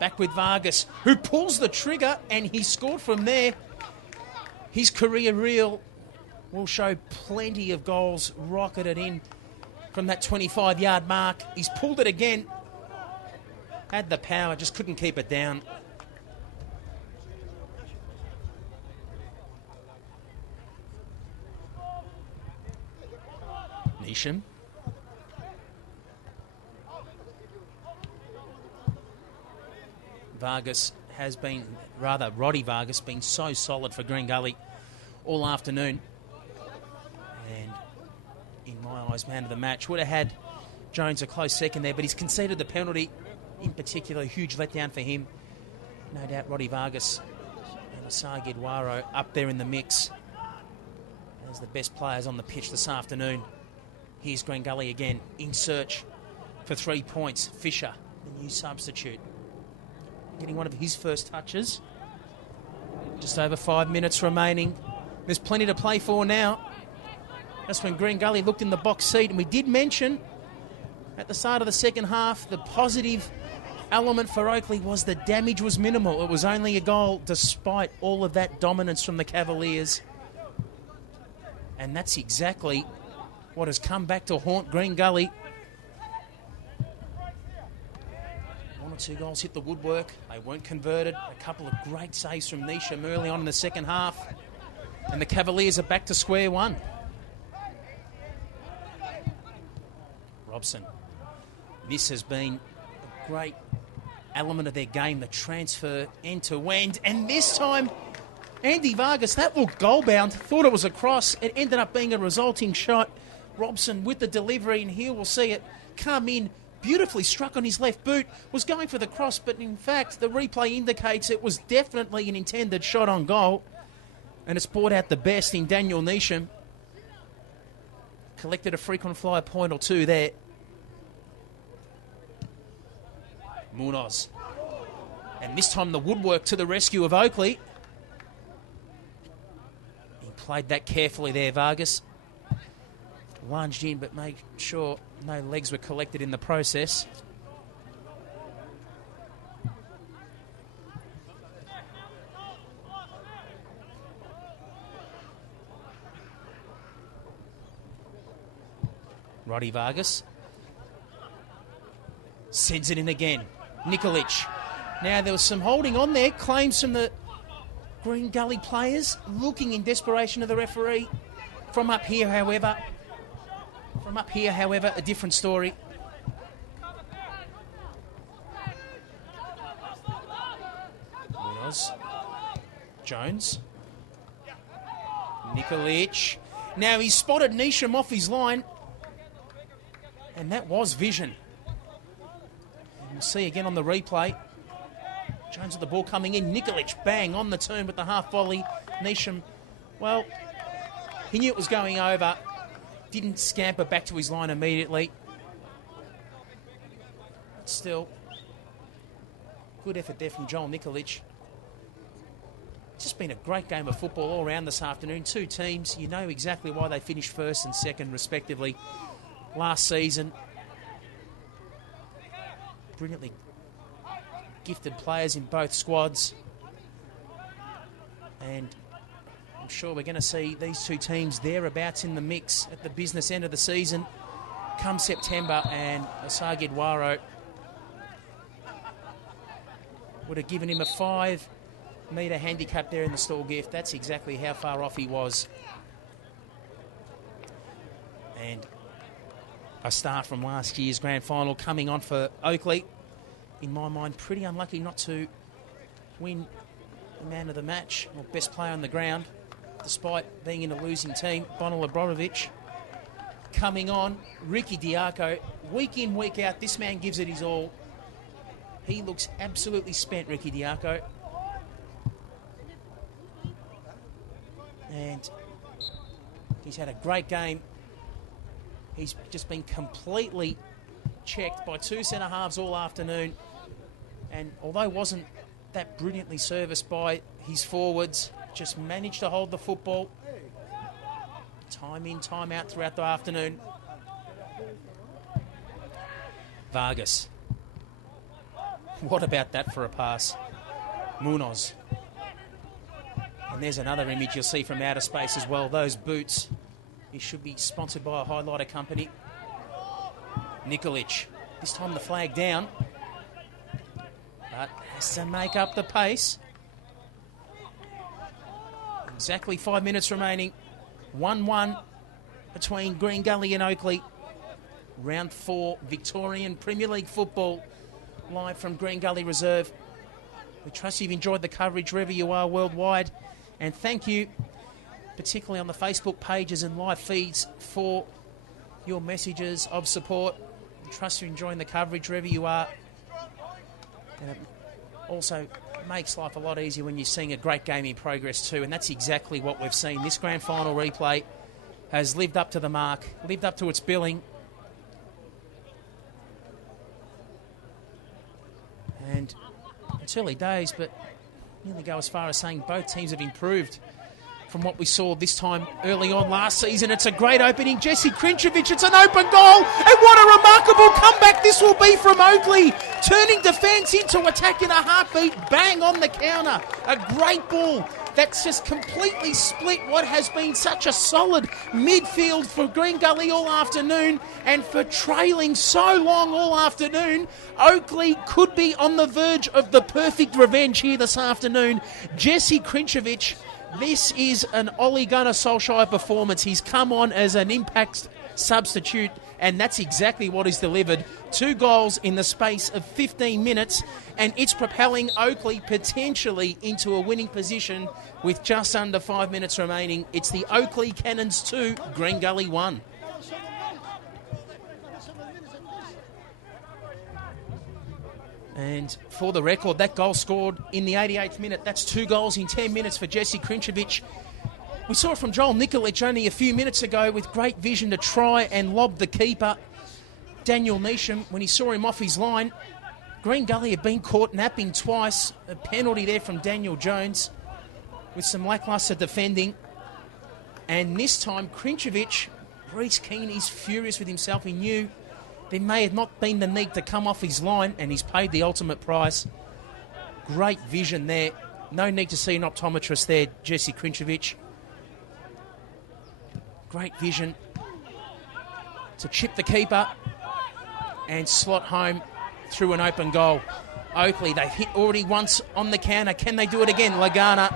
Back with Vargas, who pulls the trigger, and he scored from there. His career reel will show plenty of goals rocketed in from that 25-yard mark. He's pulled it again. Had the power, just couldn't keep it down. Neesham. Vargas has been, rather Roddy Vargas, been so solid for Green Gully all afternoon. And in my eyes, man of the match. Would have had Jones a close second there, but he's conceded the penalty. In particular, a huge letdown for him. No doubt Roddy Vargas and Asagi Edwaro up there in the mix as the best players on the pitch this afternoon. Here's Green Gully again, in search for 3 points. Fisher, the new substitute, getting one of his first touches. Just over 5 minutes remaining. There's plenty to play for now. That's when Green Gully looked in the box seat, and we did mention at the start of the second half, the positive element for Oakleigh was the damage was minimal. It was only a goal despite all of that dominance from the Cavaliers. And that's exactly what has come back to haunt Green Gully. 1 or 2 goals hit the woodwork. They weren't converted. A couple of great saves from Neesham early on in the second half. And the Cavaliers are back to square one. Robson. This has been a great element of their game, the transfer end to end. And this time, Andy Vargas, that looked goal bound. Thought it was a cross. It ended up being a resulting shot. Robson with the delivery, and here we'll see it come in. Beautifully struck on his left boot. Was going for the cross, but in fact, the replay indicates it was definitely an intended shot on goal. And it's brought out the best in Daniel Neesham. Collected a frequent flyer point or two there. Munoz. And this time the woodwork to the rescue of Oakleigh. He played that carefully there, Vargas. Lunged in, but made sure no legs were collected in the process. Roddy Vargas sends it in again. Nikolic. Now there was some holding on there. Claims from the Green Gully players looking in desperation of the referee. From up here, however, a different story. Munoz. Jones. Nikolic. Now he's spotted Neesham off his line. And that was vision. And we'll see again on the replay. Jones with the ball coming in. Nikolic, bang, on the turn with the half volley. Neesham, well, he knew it was going over. Didn't scamper back to his line immediately. But still, good effort there from Joel Nikolic. It's just been a great game of football all around this afternoon. Two teams, you know exactly why they finished first and second, respectively, last season. Brilliantly gifted players in both squads. And I'm sure we're going to see these two teams thereabouts in the mix at the business end of the season come September. And Asagi Edwaro would have given him a 5-metre handicap there in the stall gift. That's exactly how far off he was. And a start from last year's grand final coming on for Oakleigh. In my mind, pretty unlucky not to win the man of the match or best player on the ground, despite being in a losing team. Bonner Labrodovic coming on. Ricky Diaco, week in, week out, this man gives it his all. He looks absolutely spent, Ricky Diaco. And he's had a great game. He's just been completely checked by two centre-halves all afternoon. And although wasn't that brilliantly serviced by his forwards, just managed to hold the football time in, time out throughout the afternoon. Vargas. What about that for a pass? Munoz. And there's another image you'll see from outer space as well. Those boots. He should be sponsored by a highlighter company. Nikolic. This time the flag down. But has to make up the pace. Exactly 5 minutes remaining. 1-1 between Green Gully and Oakleigh. Round 4 Victorian Premier League football. Live from Green Gully Reserve. We trust you've enjoyed the coverage wherever you are worldwide. And thank you, particularly on the Facebook pages and live feeds, for your messages of support. We trust you're enjoying the coverage wherever you are. And it also makes life a lot easier when you're seeing a great game in progress too, and that's exactly what we've seen. This grand final replay has lived up to the mark, lived up to its billing. And it's early days, but nearly go as far as saying both teams have improved from what we saw this time early on last season. It's a great opening. Jesse Krinčević, it's an open goal. And what a remarkable comeback this will be from Oakleigh. Turning defence into attack in a heartbeat. Bang on the counter. A great ball that's just completely split what has been such a solid midfield for Green Gully all afternoon, and for trailing so long all afternoon. Oakleigh could be on the verge of the perfect revenge here this afternoon. Jesse Krinčević, this is an Ole Gunnar Solskjaer performance. He's come on as an impact substitute, and that's exactly what he's delivered. 2 goals in the space of 15 minutes, and it's propelling Oakleigh potentially into a winning position with just under 5 minutes remaining. It's the Oakleigh Cannons 2, Green Gully 1. And for the record, that goal scored in the 88th minute. That's 2 goals in 10 minutes for Jesse Krinčević. We saw it from Joel Nikolic only a few minutes ago with great vision to try and lob the keeper, Daniel Neesham, when he saw him off his line. Green Gully had been caught napping twice. A penalty there from Daniel Jones with some lacklustre defending. And this time, Krinčević, Reece Keane, he's furious with himself. He knew there may have not been the need to come off his line, and he's paid the ultimate price. Great vision there. No need to see an optometrist there, Jesse Krinčević. Great vision to chip the keeper and slot home through an open goal. Oakleigh, they've hit already once on the counter. Can they do it again? Lagana,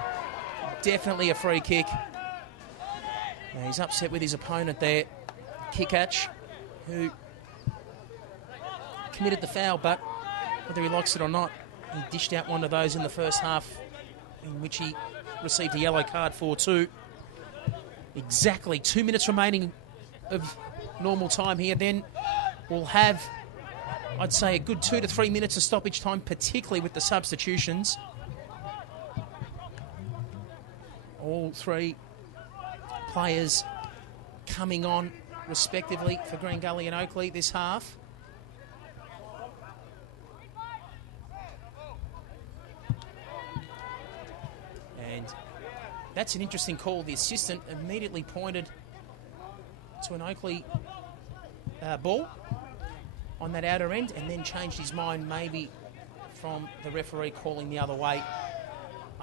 definitely a free kick. Now he's upset with his opponent there, Kikac, who committed the foul, but whether he likes it or not, he dished out one of those in the first half, in which he received a yellow card for too. Exactly 2 minutes remaining of normal time here. Then we'll have, I'd say, a good 2 to 3 minutes of stoppage time, particularly with the substitutions. All 3 players coming on respectively for Green Gully and Oakleigh this half. And that's an interesting call. The assistant immediately pointed to an Oakleigh ball on that outer end, and then changed his mind maybe from the referee calling the other way.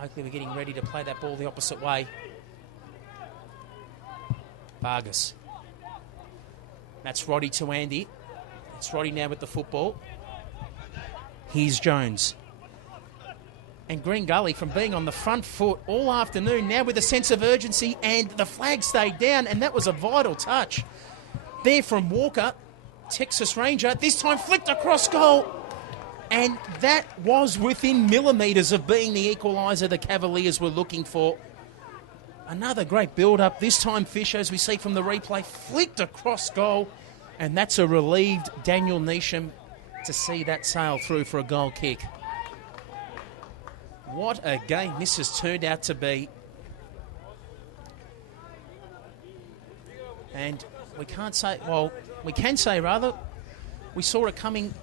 Oakleigh were getting ready to play that ball the opposite way. Vargas. That's Roddy to Andy. It's Roddy now with the football. Here's Jones. And Green Gully, from being on the front foot all afternoon, now with a sense of urgency, and the flag stayed down, and that was a vital touch there from Walker, Texas Ranger, this time flicked across goal. And that was within millimetres of being the equaliser the Cavaliers were looking for. Another great build-up. This time Fisher, as we see from the replay, flicked across goal. And that's a relieved Daniel Neesham to see that sail through for a goal kick. What a game this has turned out to be. And we can say rather, we saw it coming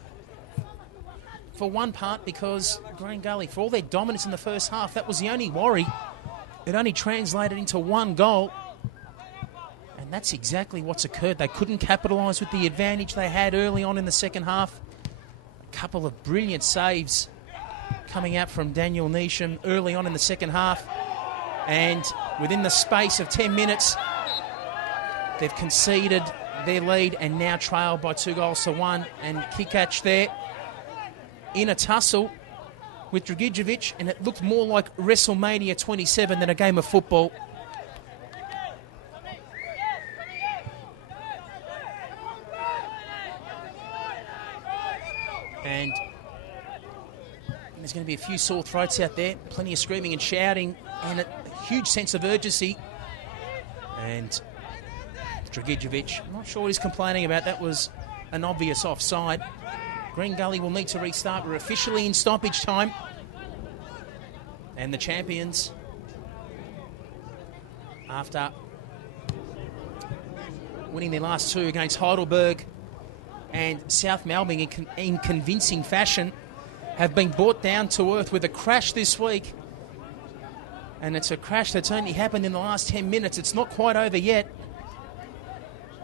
for one part, because Green Gully, for all their dominance in the first half, that was the only worry. It only translated into one goal. And that's exactly what's occurred. They couldn't capitalise with the advantage they had early on in the second half. A couple of brilliant saves coming out from Daniel Neesham early on in the second half. And within the space of 10 minutes, they've conceded their lead and now trail by 2-1. And Kikac there in a tussle with Dragicevic, and it looked more like WrestleMania 27 than a game of football. And there's going to be a few sore throats out there, plenty of screaming and shouting, and a huge sense of urgency. And Dragicevic, I'm not sure what he's complaining about. That was an obvious offside. Green Gully will need to restart. We're officially in stoppage time. And the champions, after winning their last two against Heidelberg and South Melbourne in convincing fashion, have been brought down to earth with a crash this week. And it's a crash that's only happened in the last 10 minutes. It's not quite over yet.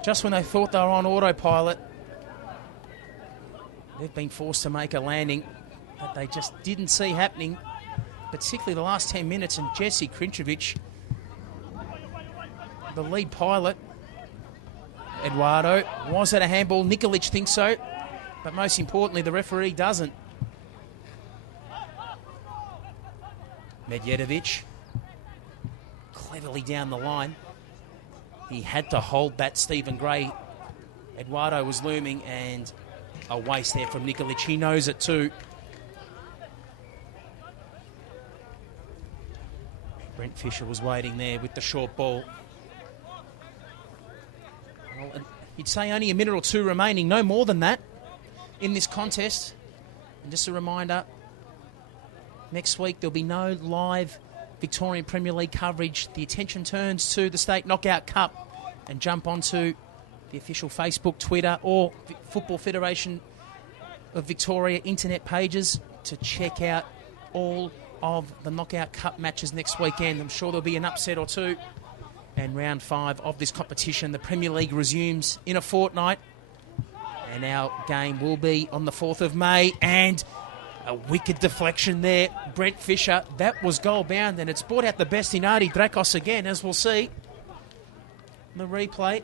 Just when they thought they were on autopilot, they've been forced to make a landing that they just didn't see happening, particularly the last 10 minutes. And Jesse Krinčević, the lead pilot, Eduardo, was it a handball? Nikolic thinks so, but most importantly, the referee doesn't. Medjedovic, cleverly down the line. He had to hold that Stephen Gray. Eduardo was looming, and a waste there from Nikolic. He knows it too. Brent Fisher was waiting there with the short ball. Well, you'd say only a minute or two remaining, no more than that, in this contest. And just a reminder, next week there'll be no live Victorian Premier League coverage. The attention turns to the State Knockout Cup, and jump onto the official Facebook, Twitter, or Football Federation of Victoria internet pages to check out all of the Knockout Cup matches next weekend. I'm sure there'll be an upset or two. And round 5 of this competition, the Premier League resumes in a fortnight. And our game will be on the 4th of May. And a wicked deflection there. Brent Fisher, that was goal bound, and it's brought out the best in Ardi Drakos again, as we'll see. The replay.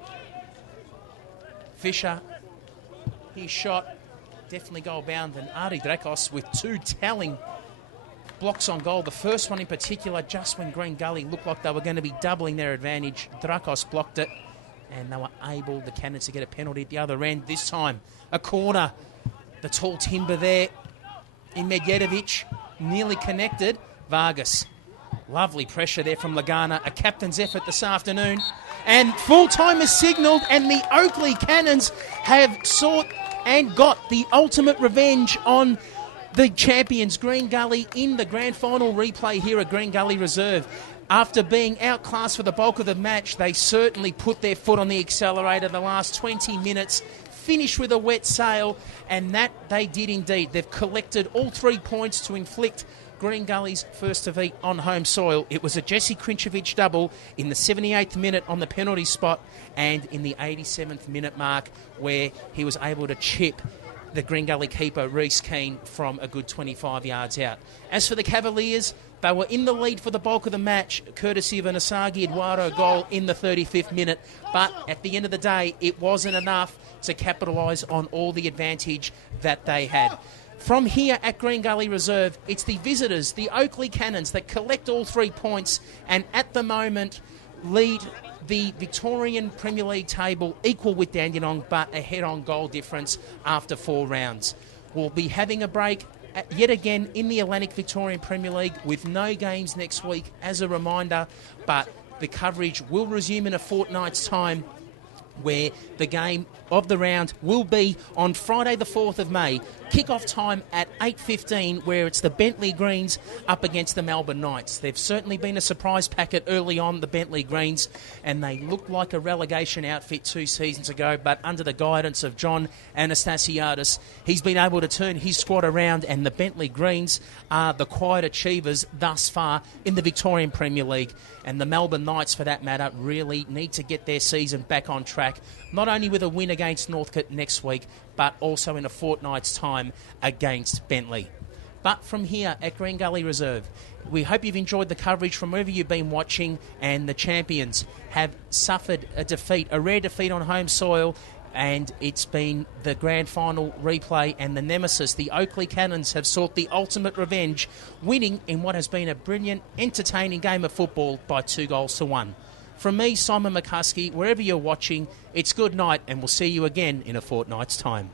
Fisher, his shot, definitely goal bound, and Ardi Drakos with two telling blocks on goal. The first one in particular, just when Green Gully looked like they were going to be doubling their advantage, Drakos blocked it, and they were able, the Cannons, to get a penalty at the other end. This time, a corner. The tall timber there in Medjedovic, nearly connected. Vargas, lovely pressure there from Lagana. A captain's effort this afternoon. And full-time is signalled, and the Oakleigh Cannons have sought and got the ultimate revenge on the champions, Green Gully, in the grand final replay here at Green Gully Reserve. After being outclassed for the bulk of the match, they certainly put their foot on the accelerator the last 20 minutes, finished with a wet sail, and that they did indeed. They've collected all 3 points to inflict Green Gully's first defeat on home soil. It was a Jesse Krinčević double in the 78th minute on the penalty spot, and in the 87th minute mark where he was able to chip the Green Gully keeper, Reece Keane, from a good 25 yards out. As for the Cavaliers, they were in the lead for the bulk of the match, courtesy of an Asagi Eduardo goal in the 35th minute. But at the end of the day, it wasn't enough to capitalise on all the advantage that they had. From here at Green Gully Reserve, it's the visitors, the Oakleigh Cannons, that collect all 3 points and at the moment lead the Victorian Premier League table equal with Dandenong, but ahead on goal difference after 4 rounds. We'll be having a break yet again in the Atlantic Victorian Premier League with no games next week as a reminder, but the coverage will resume in a fortnight's time, where the game of the round will be on Friday the 4th of May. Kick-off time at 8:15, where it's the Bentley Greens up against the Melbourne Knights. They've certainly been a surprise packet early on, the Bentley Greens, and they looked like a relegation outfit 2 seasons ago, but under the guidance of John Anastasiadis, he's been able to turn his squad around, and the Bentley Greens are the quiet achievers thus far in the Victorian Premier League. And the Melbourne Knights, for that matter, really need to get their season back on track, not only with a win against Northcote next week, but also in a fortnight's time against Bentley. But from here at Green Gully Reserve, we hope you've enjoyed the coverage from wherever you've been watching, and the champions have suffered a defeat, a rare defeat on home soil, and it's been the grand final replay, and the nemesis, the Oakleigh Cannons, have sought the ultimate revenge, winning in what has been a brilliant, entertaining game of football by 2-1. From me, Simon McCuskey, wherever you're watching, it's good night, and we'll see you again in a fortnight's time.